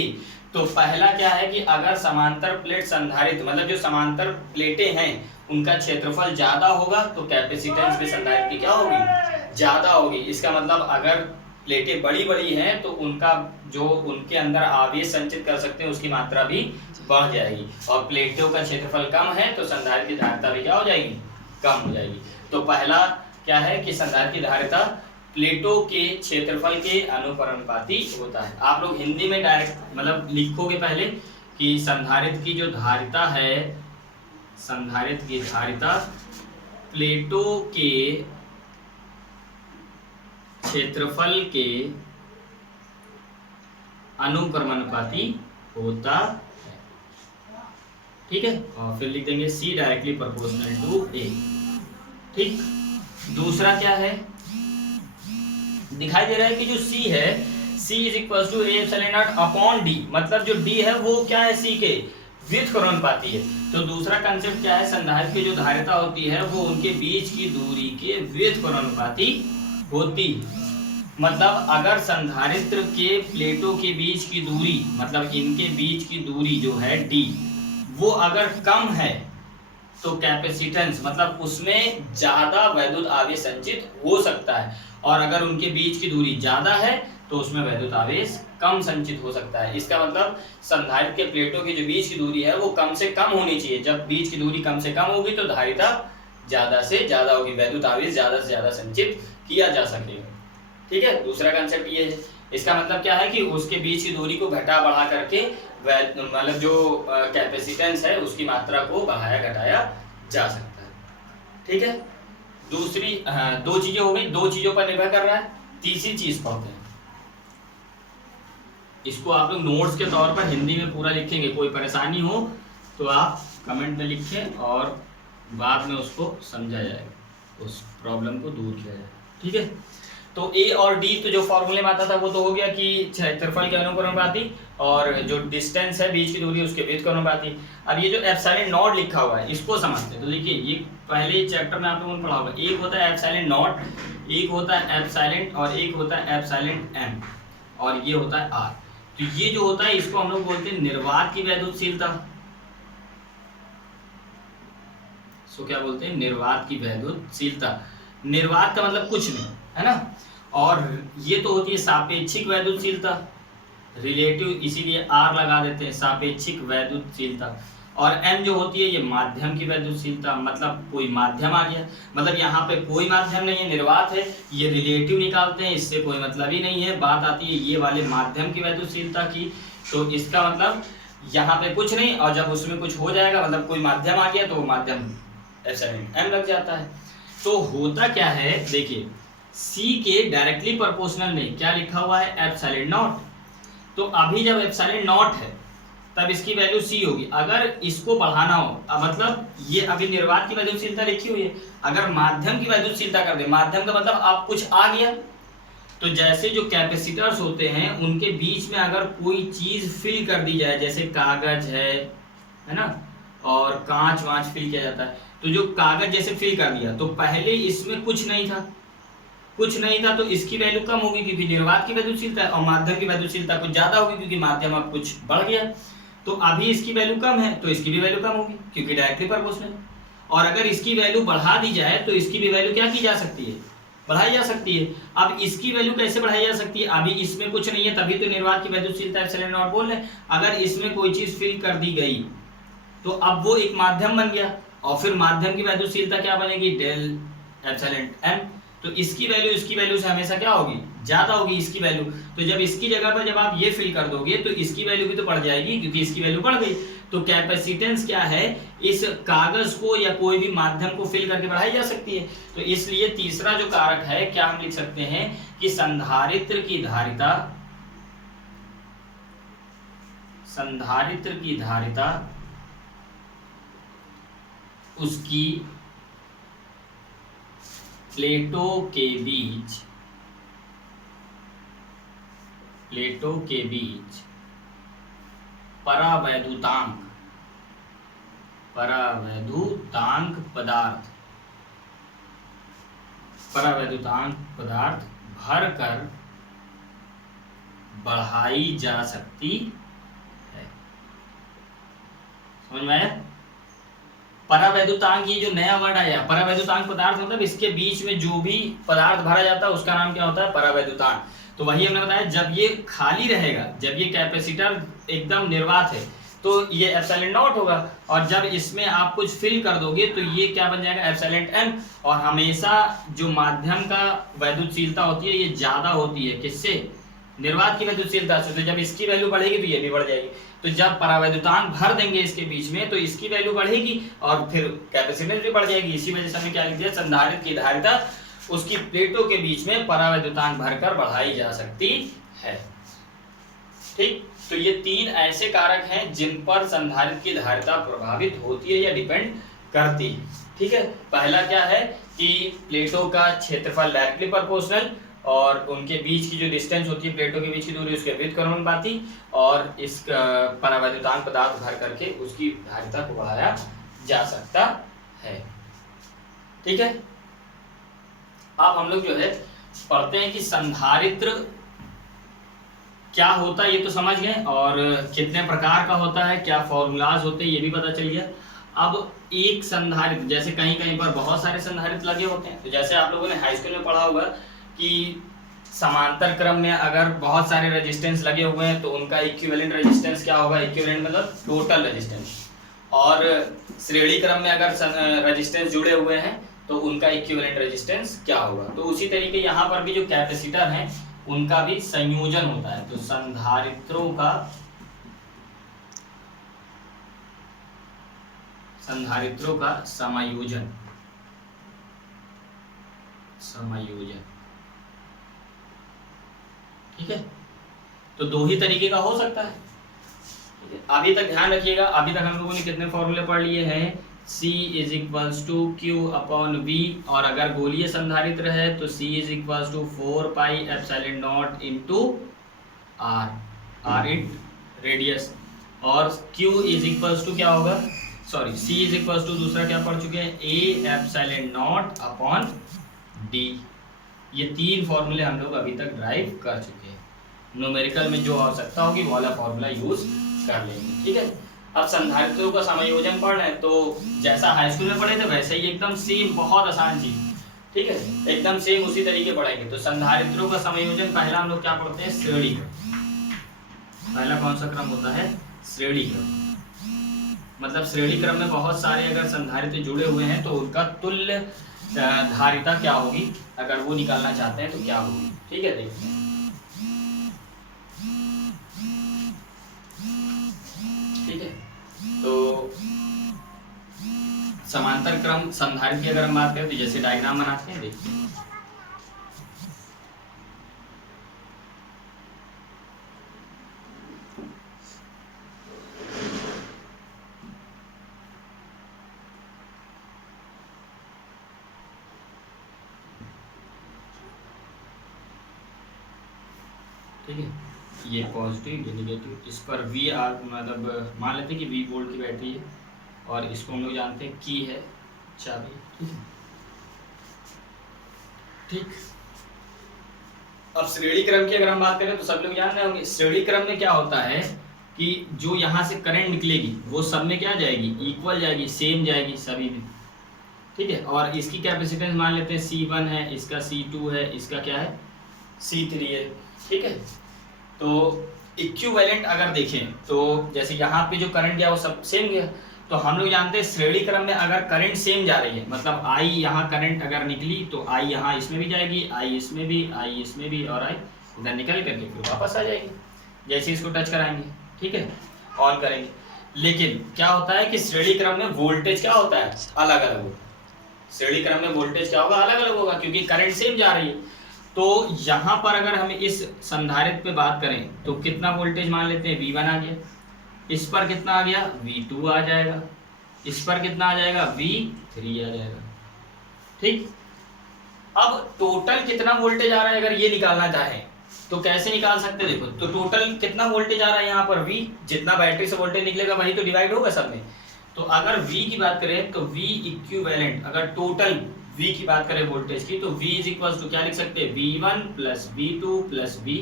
तो पहला क्या है कि अगर समांतर प्लेट संधारित्र मतलब जो समांतर प्लेटें हैं उनका क्षेत्रफल ज्यादा होगा तो कैपेसिटेंस भी संधारित्र की क्या होगी, ज्यादा होगी। इसका मतलब अगर प्लेटें बड़ी बड़ी हैं तो उनका जो उनके अंदर आवेश संचित कर सकते हैं उसकी मात्रा भी बढ़ जाएगी, और प्लेटों का क्षेत्रफल कम है तो संधारित्र की धारिता भी क्या हो जाएगी, कम हो जाएगी। तो पहला क्या है कि संधारित्र की धारिता प्लेटों के क्षेत्रफल के अनुपाती होता है। आप लोग हिंदी में डायरेक्ट मतलब लिखोगे पहले कि संधारित्र की जो धारिता है, संधारित्र की धारिता प्लेटों के क्षेत्रफल के अनुक्रमानुपाती होता है, ठीक है। और फिर लिख देंगे C directly proportional to A, ठीक। दूसरा क्या है, दिखाई दे रहा है कि जो C है, C = A epsilon not upon D, मतलब जो D है वो क्या है, C के व्युत्क्रमानुपाती है। तो दूसरा कंसेप्ट क्या है, संधारित्र की जो धारिता होती है वो उनके बीच की दूरी के व्युत्क्रमानुपाती होती। मतलब अगर संधारित्र के प्लेटों के बीच की दूरी, मतलब इनके बीच की दूरी जो है D, वो अगर कम है तो कैपेसिटेंस मतलब उसमें ज्यादा वैद्युत आवेश संचित हो सकता है, और अगर उनके बीच की दूरी ज्यादा है तो उसमें वैद्युत आवेश कम संचित हो सकता है। इसका मतलब संधारित्र के प्लेटों की जो बीच की दूरी है वो कम से कम होनी चाहिए। जब बीच की दूरी कम से कम होगी तो धारिता ज्यादा से ज्यादा होगी, वैद्युत आवेश ज्यादा से ज्यादा संचित किया जा सकेगा। ठीक है, दूसरा कंसेप्ट ये है। इसका मतलब क्या है कि उसके बीच की दूरी को घटा बढ़ा करके मतलब जो कैपेसिटेंस है उसकी मात्रा को बढ़ाया घटाया जा सकता है। ठीक है, दूसरी दो चीजें हो गई, दो चीजों पर निर्भर कर रहा है। तीसरी चीज पढ़ते हैं, इसको आप लोग नोट्स के तौर पर हिंदी में पूरा लिखेंगे। कोई परेशानी हो तो आप कमेंट में लिखें और बाद में उसको समझा जाएगा, उस प्रॉब्लम को दूर किया जाएगा। ठीक है, तो ए और डी तो जो फॉर्मूले में आता था वो तो हो गया कि क्षेत्रफल के अनुपाती और जो डिस्टेंस है बीच की दूरी उसके वृत्त के अनुपाती। अब ये जो एप्सिलॉन नॉट लिखा हुआ है इसको समझते हैं। तो देखिए ये पहले चैप्टर में आप लोगों ने पढ़ा होगा, एक होता है एप्सिलॉन नॉट, एक होता है एप्सिलॉन और एक होता है एप्सिलॉन एम और ये होता है आर। तो ये जो होता है इसको हम लोग बोलते हैं निर्वात की वैद्युतशीलता। सो क्या बोलते हैं, निर्वात की वैद्युतशीलता। निर्वात का मतलब कुछ नहीं है ना, और ये तो होती है सापेक्षिक वैद्युतशीलता, रिलेटिव, इसीलिए आर लगा देते हैं, सापेक्षिक वैद्युतशीलता। और एम जो होती है ये माध्यम की वैद्युतशीलता, मतलब कोई माध्यम आ गया, मतलब यहाँ पे कोई माध्यम नहीं है, निर्वात है, ये रिलेटिव निकालते हैं, इससे कोई मतलब ही नहीं है। बात आती है ये वाले माध्यम की वैद्युतशीलता की, तो इसका मतलब यहाँ पे कुछ नहीं, और जब उसमें कुछ हो जाएगा मतलब कोई माध्यम आ गया तो वो माध्यम एप्सिलॉन एम लग जाता है। तो होता क्या है देखिए, सी के डायरेक्टली प्रोपोर्शनल में क्या लिखा हुआ है, एप्सिलॉन नॉट। तो अभी जब एप्सिलॉन नॉट है तब इसकी वैल्यू सी होगी। अगर इसको बढ़ाना हो, मतलब ये अभी निर्वात की वैद्युतशीलता लिखी हुई है, अगर माध्यम की वैद्युतशीलता कर दे, माध्यम का मतलब आप कुछ आ गया, तो जैसे जो कैपेसिटर्स होते हैं उनके बीच में अगर कोई चीज फिल कर दी जाए, जैसे कागज है ना, और कांच वांच फिल किया जाता है, तो जो कागज जैसे फिल कर दिया तो पहले इसमें कुछ नहीं था तो इसकी वैल्यू कम होगी क्योंकि निर्वात की वैद्युतशीलता है, और माध्यम की वैद्युतशीलता कुछ ज्यादा होगी क्योंकि माध्यम अब कुछ बढ़ गया। तो अभी इसकी वैल्यू कम है तो इसकी भी वैल्यू कम होगी क्योंकि डायरेक्टली प्रोपोर्शनल। और अगर इसकी वैल्यू बढ़ा दी जाए तो इसकी भी वैल्यू क्या की जा सकती है, बढ़ाई जा सकती है। अब इसकी वैल्यू कैसे बढ़ाई जा सकती है, अभी इसमें कुछ नहीं है तभी तो निर्वात की वैद्युतशीलता एप्सिलॉन नॉट बोल रहे हैं। अगर इसमें कोई चीज फिल कर दी गई तो अब वो एक माध्यम बन गया, और फिर माध्यम की वैद्युतशीलता क्या बनेगी, डेल एप्सिलॉन एम। तो इसकी वैल्यू से हमेशा क्या होगी, ज्यादा होगी इसकी वैल्यू। तो जब इसकी जगह पर जब आप ये फिल कर दोगे तो इसकी वैल्यू भी तो बढ़ जाएगी क्योंकि इसकी वैल्यू बढ़ गई। तो कैपेसिटेंस क्या है, इस कागज को या कोई भी माध्यम को फिल करके बढ़ाई जा सकती है। तो इसलिए तीसरा जो कारक है क्या हम लिख सकते हैं कि संधारित्र की धारिता उसकी प्लेटों के बीच परावैद्युतांक पदार्थ भर कर बढ़ाई जा सकती है। समझ में आया? परावैद्युतांक, ये जो नया वर्ड आया, परावैद्युतांक पदार्थ मतलब इसके बीच में जो भी पदार्थ भरा जाता है उसका नाम क्या होता है, परावैद्युतांक। तो वही हमने बताया, जब ये खाली रहेगा, जब ये कैपेसिटर एकदम निर्वात है तो ये एप्सिलॉन नॉट होगा, और जब इसमें आप कुछ फिल कर दोगे तो ये क्या बन जाएगा, एप्सिलॉन एम। और हमेशा जो माध्यम का वैद्युतशीलता होती है ये ज्यादा होती है, किससे, निर्वात की वैद्युतशीलता से। तो जब इसकी वैल्यू बढ़ेगी तो ये भी बढ़ जाएगी। तो जब परावैद्युतांक भर देंगे इसके बीच में तो इसकी वैल्यू बढ़ेगी और फिर कैपेसिटेंस भी बढ़ जाएगी। इसी वजह से हमने क्या लिख दिया, संधारित्र की धारिता उसकी प्लेटों के बीच में परावैद्युतांक भरकर बढ़ाई जा सकती है। ठीक, तो ये तीन ऐसे कारक हैं जिन पर संधारित्र की धारिता प्रभावित होती है या डिपेंड करती है। ठीक है, पहला क्या है कि प्लेटों का क्षेत्रफल डायरेक्टली प्रोपोर्शनल, और उनके बीच की जो डिस्टेंस होती है, प्लेटों के बीच की दूरी, उसके वृत्त के अनुपाती, और इस परावैद्युतांक पदार्थ भर करके उसकी धारिता को बढ़ाया जा सकता है। ठीक है, अब हम लोग जो है पढ़ते हैं कि संधारित्र क्या होता है, ये तो समझ गए, और कितने प्रकार का होता है, क्या फॉर्मूलाज होते हैं ये भी पता चल गया। अब एक संधारित्र, जैसे कहीं कहीं पर बहुत सारे संधारित्र लगे होते हैं, तो जैसे आप लोगों ने हाई स्कूल में पढ़ा होगा कि समांतर क्रम में अगर बहुत सारे रेजिस्टेंस लगे हुए हैं तो उनका इक्विवेलेंट रेजिस्टेंस क्या होगा, इक्विवेलेंट मतलब टोटल रेजिस्टेंस। और श्रेणी क्रम में अगर रेजिस्टेंस जुड़े हुए हैं तो उनका इक्विवेलेंट रेजिस्टेंस क्या होगा। तो उसी तरीके यहाँ पर भी जो कैपेसिटर हैं उनका भी संयोजन होता है। तो संधारित्रों का समायोजन, ठीक है। तो दो ही तरीके का हो सकता है। अभी तक ध्यान रखिएगा, अभी तक हम लोगों ने कितने फॉर्मूले पढ़ लिए हैं, C is equals to Q upon V, और अगर गोलीय संधारित्र है तो C is equals to 4 pi epsilon not into R it radius, और Q इज इक्वल्स टू क्या होगा, sorry C is equals to दूसरा क्या पढ़ चुके हैं, A epsilon not upon D। ये तीन फॉर्मूले हम लोग अभी तक ड्राइव कर चुके हैं। न्यूमेरिकल में जो आवश्यकता होगी वो वाला फॉर्मूला यूज कर लेंगे, ठीक है। अब संधारित्रों का समायोजन पढ़ रहे हैं तो जैसा हाई स्कूल में पढ़े थे वैसे ही एकदम सेम, बहुत आसान चीज, ठीक है, एकदम सेम उसी तरीके पढ़ेंगे। तो संधारित्रों का समायोजन पहला हम लोग क्या पढ़ते हैं, श्रेणी क्रम। पहला कौन सा क्रम होता है, श्रेणी क्रम। मतलब श्रेणी क्रम में बहुत सारे अगर संधारित्र जुड़े हुए हैं तो उनका तुल्य धारिता क्या होगी, अगर वो निकालना चाहते हैं तो क्या होगी, ठीक है। देखते हैं, ठीक है। तो समांतर क्रम संधारित्र की अगर हम बात करें तो जैसे डायग्राम बनाते हैं, देखते हैं। ठीक है, ये पॉजिटिव ये नेगेटिव, इस पर वी आर मतलब मान लेते हैं कि वी वोल्ट की बैटरी है, और इसको हम लोग जानते हैं की है चाबी, ठीक है, ठीक। अब श्रेणी क्रम की अगर हम बात करें तो सब लोग जान रहे होंगे, श्रेणी क्रम में क्या होता है कि जो यहाँ से करंट निकलेगी वो सब में क्या जाएगी, इक्वल जाएगी, सेम जाएगी सभी में, ठीक है। और इसकी कैपेसिटेंस मान लेते हैं C1 है, इसका C2 है, इसका क्या है C3 है, ठीक है। तो इक्विवेलेंट अगर देखें तो जैसे यहाँ पे जो करंट गया वो सब सेम गया, तो हम लोग जानते हैं श्रेणी क्रम में अगर करंट सेम जा रही है, मतलब I यहाँ करंट अगर निकली तो I यहाँ इसमें भी जाएगी, I इसमें भी, I इसमें भी, और I इधर निकल करके फिर वापस आ जाएगी जैसे इसको टच कराएंगे, ठीक है, ऑन करेंगे। लेकिन क्या होता है कि श्रेणी क्रम में वोल्टेज क्या होता है, अलग अलग होगा। श्रेणी क्रम में वोल्टेज क्या होगा, अलग अलग होगा, क्योंकि करंट सेम जा रही है। तो यहाँ पर अगर हम इस संधारित्र पे बात करें तो कितना वोल्टेज मान लेते हैं, V1 आ गया, इस पर कितना आ गया, V2 आ जाएगा, इस पर कितना आ जाएगा, V3 आ जाएगा, ठीक। अब टोटल कितना वोल्टेज आ रहा है अगर ये निकालना चाहें तो कैसे निकाल सकते हैं, देखो तो टोटल कितना वोल्टेज आ रहा है यहाँ पर V, जितना बैटरी से वोल्टेज निकलेगा वही तो डिवाइड होगा सब में। तो अगर V की बात करें तो V इक्विवेलेंट, अगर टोटल V की बात करें वोल्टेज की तो V इज इक्वल टू क्या लिख सकते हैं, V1 plus V2 plus V,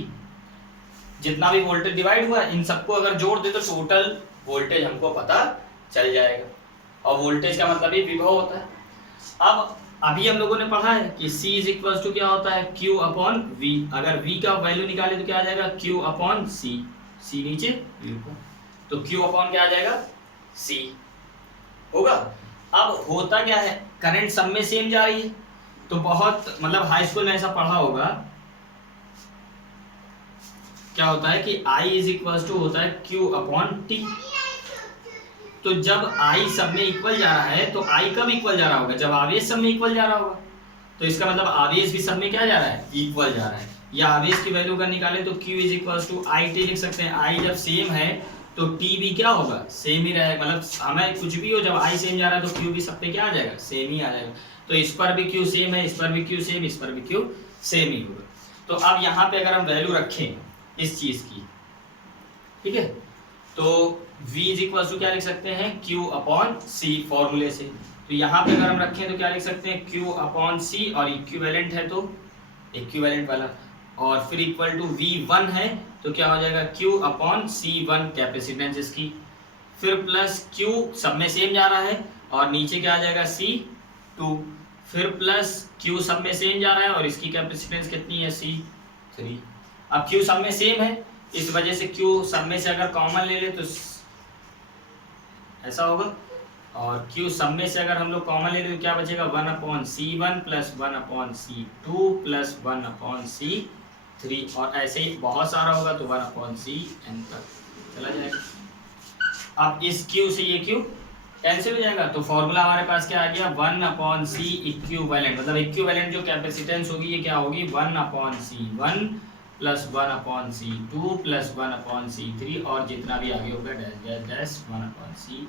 जितना भी वोल्टेज डिवाइड हुआ इन सबको अगर जोड़ दे तो टोटल वोल्टेज हमको पता चल जाएगा। और वोल्टेज का मतलब ही विभव होता है। अब अभी हम लोगों ने पढ़ा है कि C इज इक्वल टू क्या होता है, Q अपॉन V। अगर V का वैल्यू निकाले तो क्या आ जाएगा, Q अपॉन C, C नीचे V ऊपर, तो Q अपॉन क्या आ जाएगा, C होगा। अब होता क्या है, करंट सब में सेम जा रही है, तो बहुत मतलब हाई स्कूल में ऐसा पढ़ा होगा, क्या होता है कि I इज इक्वल टू होता है Q अपॉन T। तो जब I सब में इक्वल जा रहा है तो I कब इक्वल जा रहा होगा, जब आवेश सब में इक्वल जा रहा होगा। तो इसका मतलब आवेश भी सब में क्या जा रहा है, इक्वल जा रहा है। या आवेश की वैल्यू अगर निकाले तो Q is equal to IT लिख सकते हैं। I जब सेम है तो T भी क्या होगा, सेम ही रहेगा। मतलब हमें कुछ भी हो, जब I सेम जा रहा है तो Q भी सब पे क्या आ जाएगा, सेम ही आ जाएगा। तो इस पर भी Q सेम है, इस पर भी Q सेम, इस पर भी Q सेम ही होगा। तो अब यहाँ पे अगर हम वैल्यू रखें इस चीज की, ठीक है, तो V इज इक्वल टू क्या लिख सकते हैं, Q अपॉन C फॉर्मूले से। तो यहाँ पे अगर हम रखें तो क्या लिख सकते हैं, Q अपॉन C, और इक्विवेलेंट है तो इक्विवेलेंट वाला, और फिर इक्वल टू V1 है तो क्या हो जाएगा, Q अपॉन C1 कैपेसिटेंस इसकी। फिर प्लस Q सब में सेम जा रहा है और नीचे क्या आ जाएगा C2, फिर प्लस Q सब में सेम जा रहा है और इसकी कैपेसिटेंस कितनी है C3। अब Q सब में सेम है, इस वजह से Q सब में से अगर कॉमन ले ले तो ऐसा होगा, और Q सब में से अगर हम लोग कॉमन ले ले तो क्या बचेगा 1/C1 plus 1/C2 plus 1/C3, और ऐसे ही बहुत सारा होगा तो 1/Cn तक चला जाएगा। अब इस Q से ये Q कैंसिल हो जाएगा, तो फॉर्मूला हमारे पास क्या आ गया 1/C इक्विवेलेंट, मतलब इक्विवेलेंट जो कैपेसिटेंस होगी ये क्या होगी 1/C1 plus 1/C2 plus 1/C3 और जितना भी आगे होगा डैश डैश डैश 1/Cn।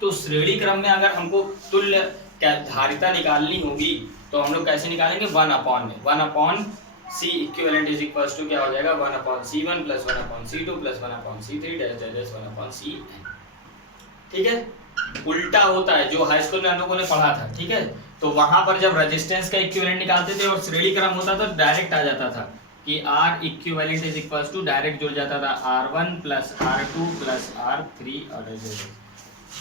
तो श्रेणी क्रम में अगर हमको तुल्य धारिता निकालनी होगी तो हम लोग कैसे निकालेंगे 1/C equivalent is equals to क्या हो जाएगा 1/C1 plus 1/C2 plus 1/C3 dash dash dash 1/Cn। ठीक है, उल्टा होता है जो हाई स्कूल में हम लोगों ने पढ़ा था। ठीक है, तो वहां पर जब रेजिस्टेंस का इक्विवेलेंट निकालते थे और श्रेणी क्रम होता तो डायरेक्ट आ जाता था कि R equivalent is equals to direct जुड़ जाता था R1 plus R2 plus R3 और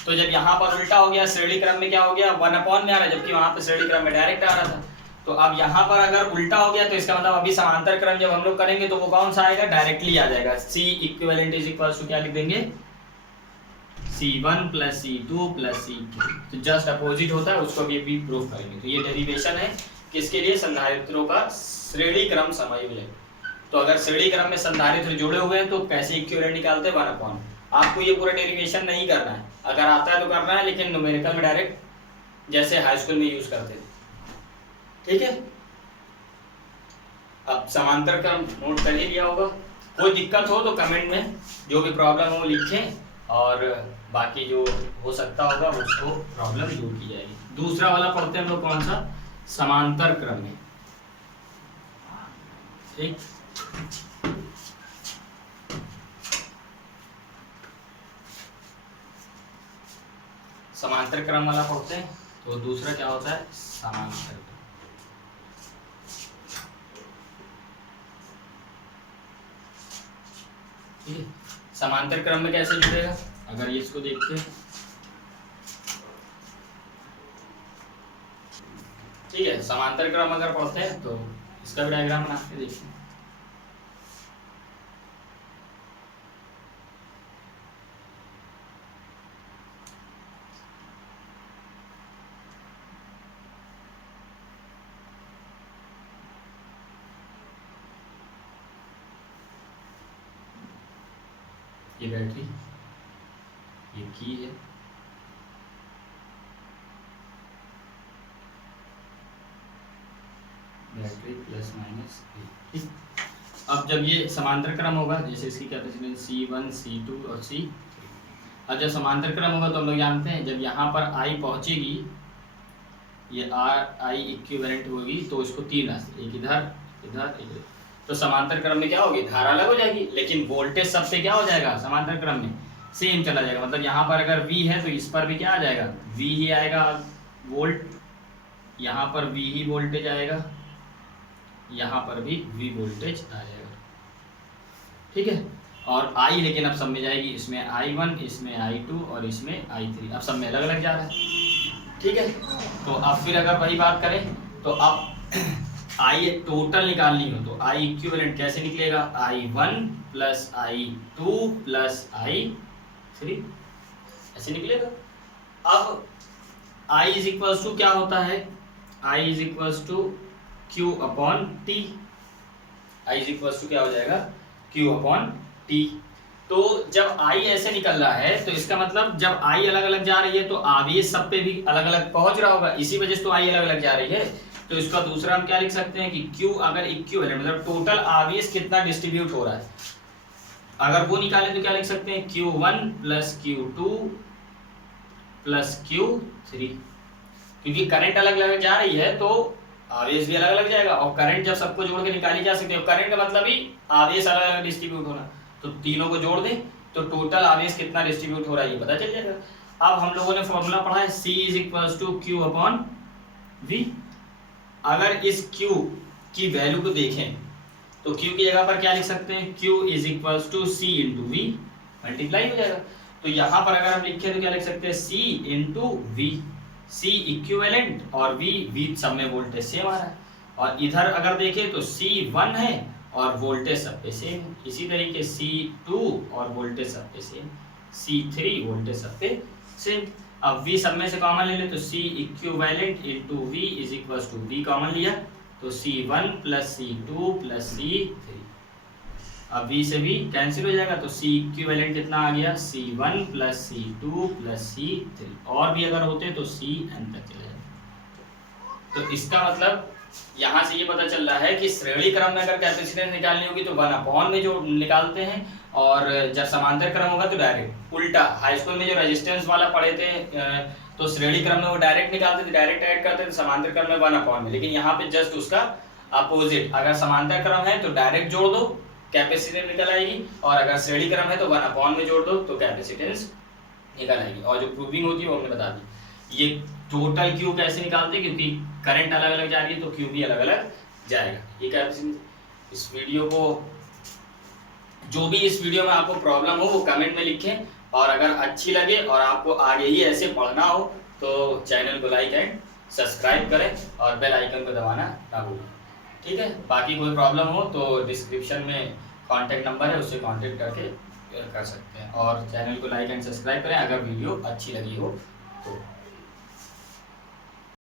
तो जब यहाँ पर उल्टा हो गया श्रेणी क्रम में क्या हो गया 1/, में आ रहा है जबकि वहां पर श्रेणी क्रम में डायरेक्ट आ रहा था। तो अब यहाँ पर अगर उल्टा हो गया तो इसका मतलब अभी समांतर क्रम जब हम लोग करेंगे तो वो कौन सा आएगा डायरेक्टली आ जाएगा C equivalent is equals to क्या लिख देंगे C1 plus C2 plus C3, तो जस्ट अपोजिट होता है उसको भी प्रूव करेंगे। तो ये डेरिवेशन है किसके लिए संधारित्रों का श्रेणी क्रम समन्वय। तो अगर श्रेणी क्रम में संधारित्र जुड़े हुए हैं तो कैसे इक्विवेलेंट निकालते हैं 1/। आपको ये पूरा डेरिवेशन नहीं करना है, अगर आता है तो करना है, लेकिन न्यूमेरिकल में डायरेक्ट जैसे हाई स्कूल में यूज करते थे। ठीक है, अब समांतर क्रम नोट कर ही लिया होगा। कोई दिक्कत हो तो कमेंट में जो भी प्रॉब्लम हो लिखें और बाकी जो हो सकता होगा उसको प्रॉब्लम दूर की जाएगी। दूसरा वाला पढ़ते हैं हम लोग कौन सा समांतर क्रम में। ठीक, समांतर क्रम वाला पढ़ते हैं। तो दूसरा क्या होता है समांतर क्रम। समांतर क्रम में कैसे जुड़ेगा अगर ये इसको देखते हैं। ठीक है, समांतर क्रम अगर पढ़ते हैं तो इसका भी डायग्राम बनाते हैं, देखिए। ये बैटरी, ये की है, बैटरी प्लस माइनस। ठीक, अब जब ये समांतर क्रम होगा जैसे इसकी कैपेसिटेंस C1 C2 और C3, अब जब समांतर क्रम होगा तो हम लोग जानते हैं जब यहाँ पर I पहुँचेगी ये I इक्विवेलेंट होगी तो इसको तीन रास्ते, एक इधर इधर इधर, तो समांतर क्रम में क्या होगी धारा अलग हो जाएगी, लेकिन वोल्टेज सबसे क्या हो जाएगा समांतर क्रम में सेम चला जाएगा। मतलब यहाँ पर अगर V है तो इस पर भी क्या आ जाएगा V ही आएगा वोल्ट, यहाँ पर V ही वोल्टेज आएगा, यहाँ पर भी V वोल्टेज आ जाएगा। ठीक है, और I लेकिन अब सब में जाएगी, इसमें I1 इसमें I2 और इसमें I3, अब सब में अलग अलग जा रहा है। ठीक है, तो अब फिर अगर वही बात करें तो अब I टोटल निकालनी हो तो I इक्विवेलेंट कैसे निकलेगा I1 plus I2 plus I3 ऐसे निकलेगा। अब I इज इक्वल्स टू क्या होता है I is equals to Q upon T, I is equals to क्या हो जाएगा Q अपॉन T। तो जब I ऐसे निकल रहा है तो इसका मतलब जब I अलग अलग जा रही है तो आवेश सब पे भी अलग अलग पहुंच रहा होगा, इसी वजह से तो I अलग अलग जा रही है। तो इसका दूसरा हम क्या लिख सकते हैं कि Q अगर इक्विवेलेंट मतलब टोटल आवेश कितना डिस्ट्रीब्यूट हो रहा है, अगर वो निकालें तो क्या लिख सकते हैं Q1 plus Q2 plus Q3, क्योंकि करंट अलग अलग जा रही है तो आवेश भी अलग अलग जाएगा, और करंट जब सबको जोड़ के निकाली जा सकती है, करंट का मतलब ही आवेश अलग अलग डिस्ट्रीब्यूट होना, तो तीनों को जोड़ दें तो टोटल आवेश कितना डिस्ट्रीब्यूट हो रहा है ये पता चल जाएगा। अब हम लोगों ने फॉर्मूला पढ़ा है C is equals to Q upon V। अगर इस Q की वैल्यू को देखें तो Q की जगह पर क्या लिख सकते हैं Q is equals to C into V, multiply हो जाएगा। तो यहाँ पर अगर हम लिखें तो क्या लिख सकते हैं, C into V, C equivalent और V सब में वोल्टेज सेम आ रहा है। और इधर अगर देखें तो C 1 है और वोल्टेज सब पे सेम है। इसी तरीके C2 और वोल्टेज सब पे सेम, C3 वोल्टेज सब पे सेम। अब V सब में से कॉमन ले ले तो C equivalent into V is equal to V common लिया तो C1 plus C2 plus C3। अब V से V कैंसिल हो जाएगा तो C इक्विवेलेंट कितना आ गया, C1 plus C2 plus C3। और भी अगर होते तो Cn तक चले जाते। तो इसका मतलब यहाँ से ये पता चल रहा है कि श्रेणी क्रम में अगर कैपेसिटेंस निकालनी होगी तो 1/, में जो निकालते हैं, और जब समांतर क्रम होगा तो डायरेक्ट उल्टा। हाई स्कूल में जो रेजिस्टेंस वाला पढ़े थे तो श्रेणी क्रम में वो डायरेक्ट निकालते थे, डायरेक्ट ऐड करते थे, समांतर क्रम में 1/, में। लेकिन यहाँ पे जस्ट उसका अपोजिट, अगर समांतर क्रम है तो डायरेक्ट जोड़ दो कैपेसिटेंस निकल आएगी, और अगर श्रेणी क्रम है तो 1/, में जोड़ दो तो कैपेसिटेंस निकल आएगी। और जो प्रूविंग होती है वो हमने बता दी। ये टोटल क्यू कैसे निकालते हैं, क्योंकि करंट अलग अलग जा रही है तो क्यू भी अलग अलग जाएगा। ये कैपेसिटेंस। इस वीडियो को, जो भी इस वीडियो में आपको प्रॉब्लम हो वो कमेंट में लिखें, और अगर अच्छी लगे और आपको आगे ही ऐसे पढ़ना हो तो चैनल को लाइक एंड सब्सक्राइब करें और बेल आइकन को दबाना ना भूलें। ठीक है, बाकी कोई प्रॉब्लम हो तो डिस्क्रिप्शन में कॉन्टैक्ट नंबर है, उससे कॉन्टैक्ट करके कर सकते हैं। और चैनल को लाइक एंड सब्सक्राइब करें अगर वीडियो अच्छी लगी हो तो।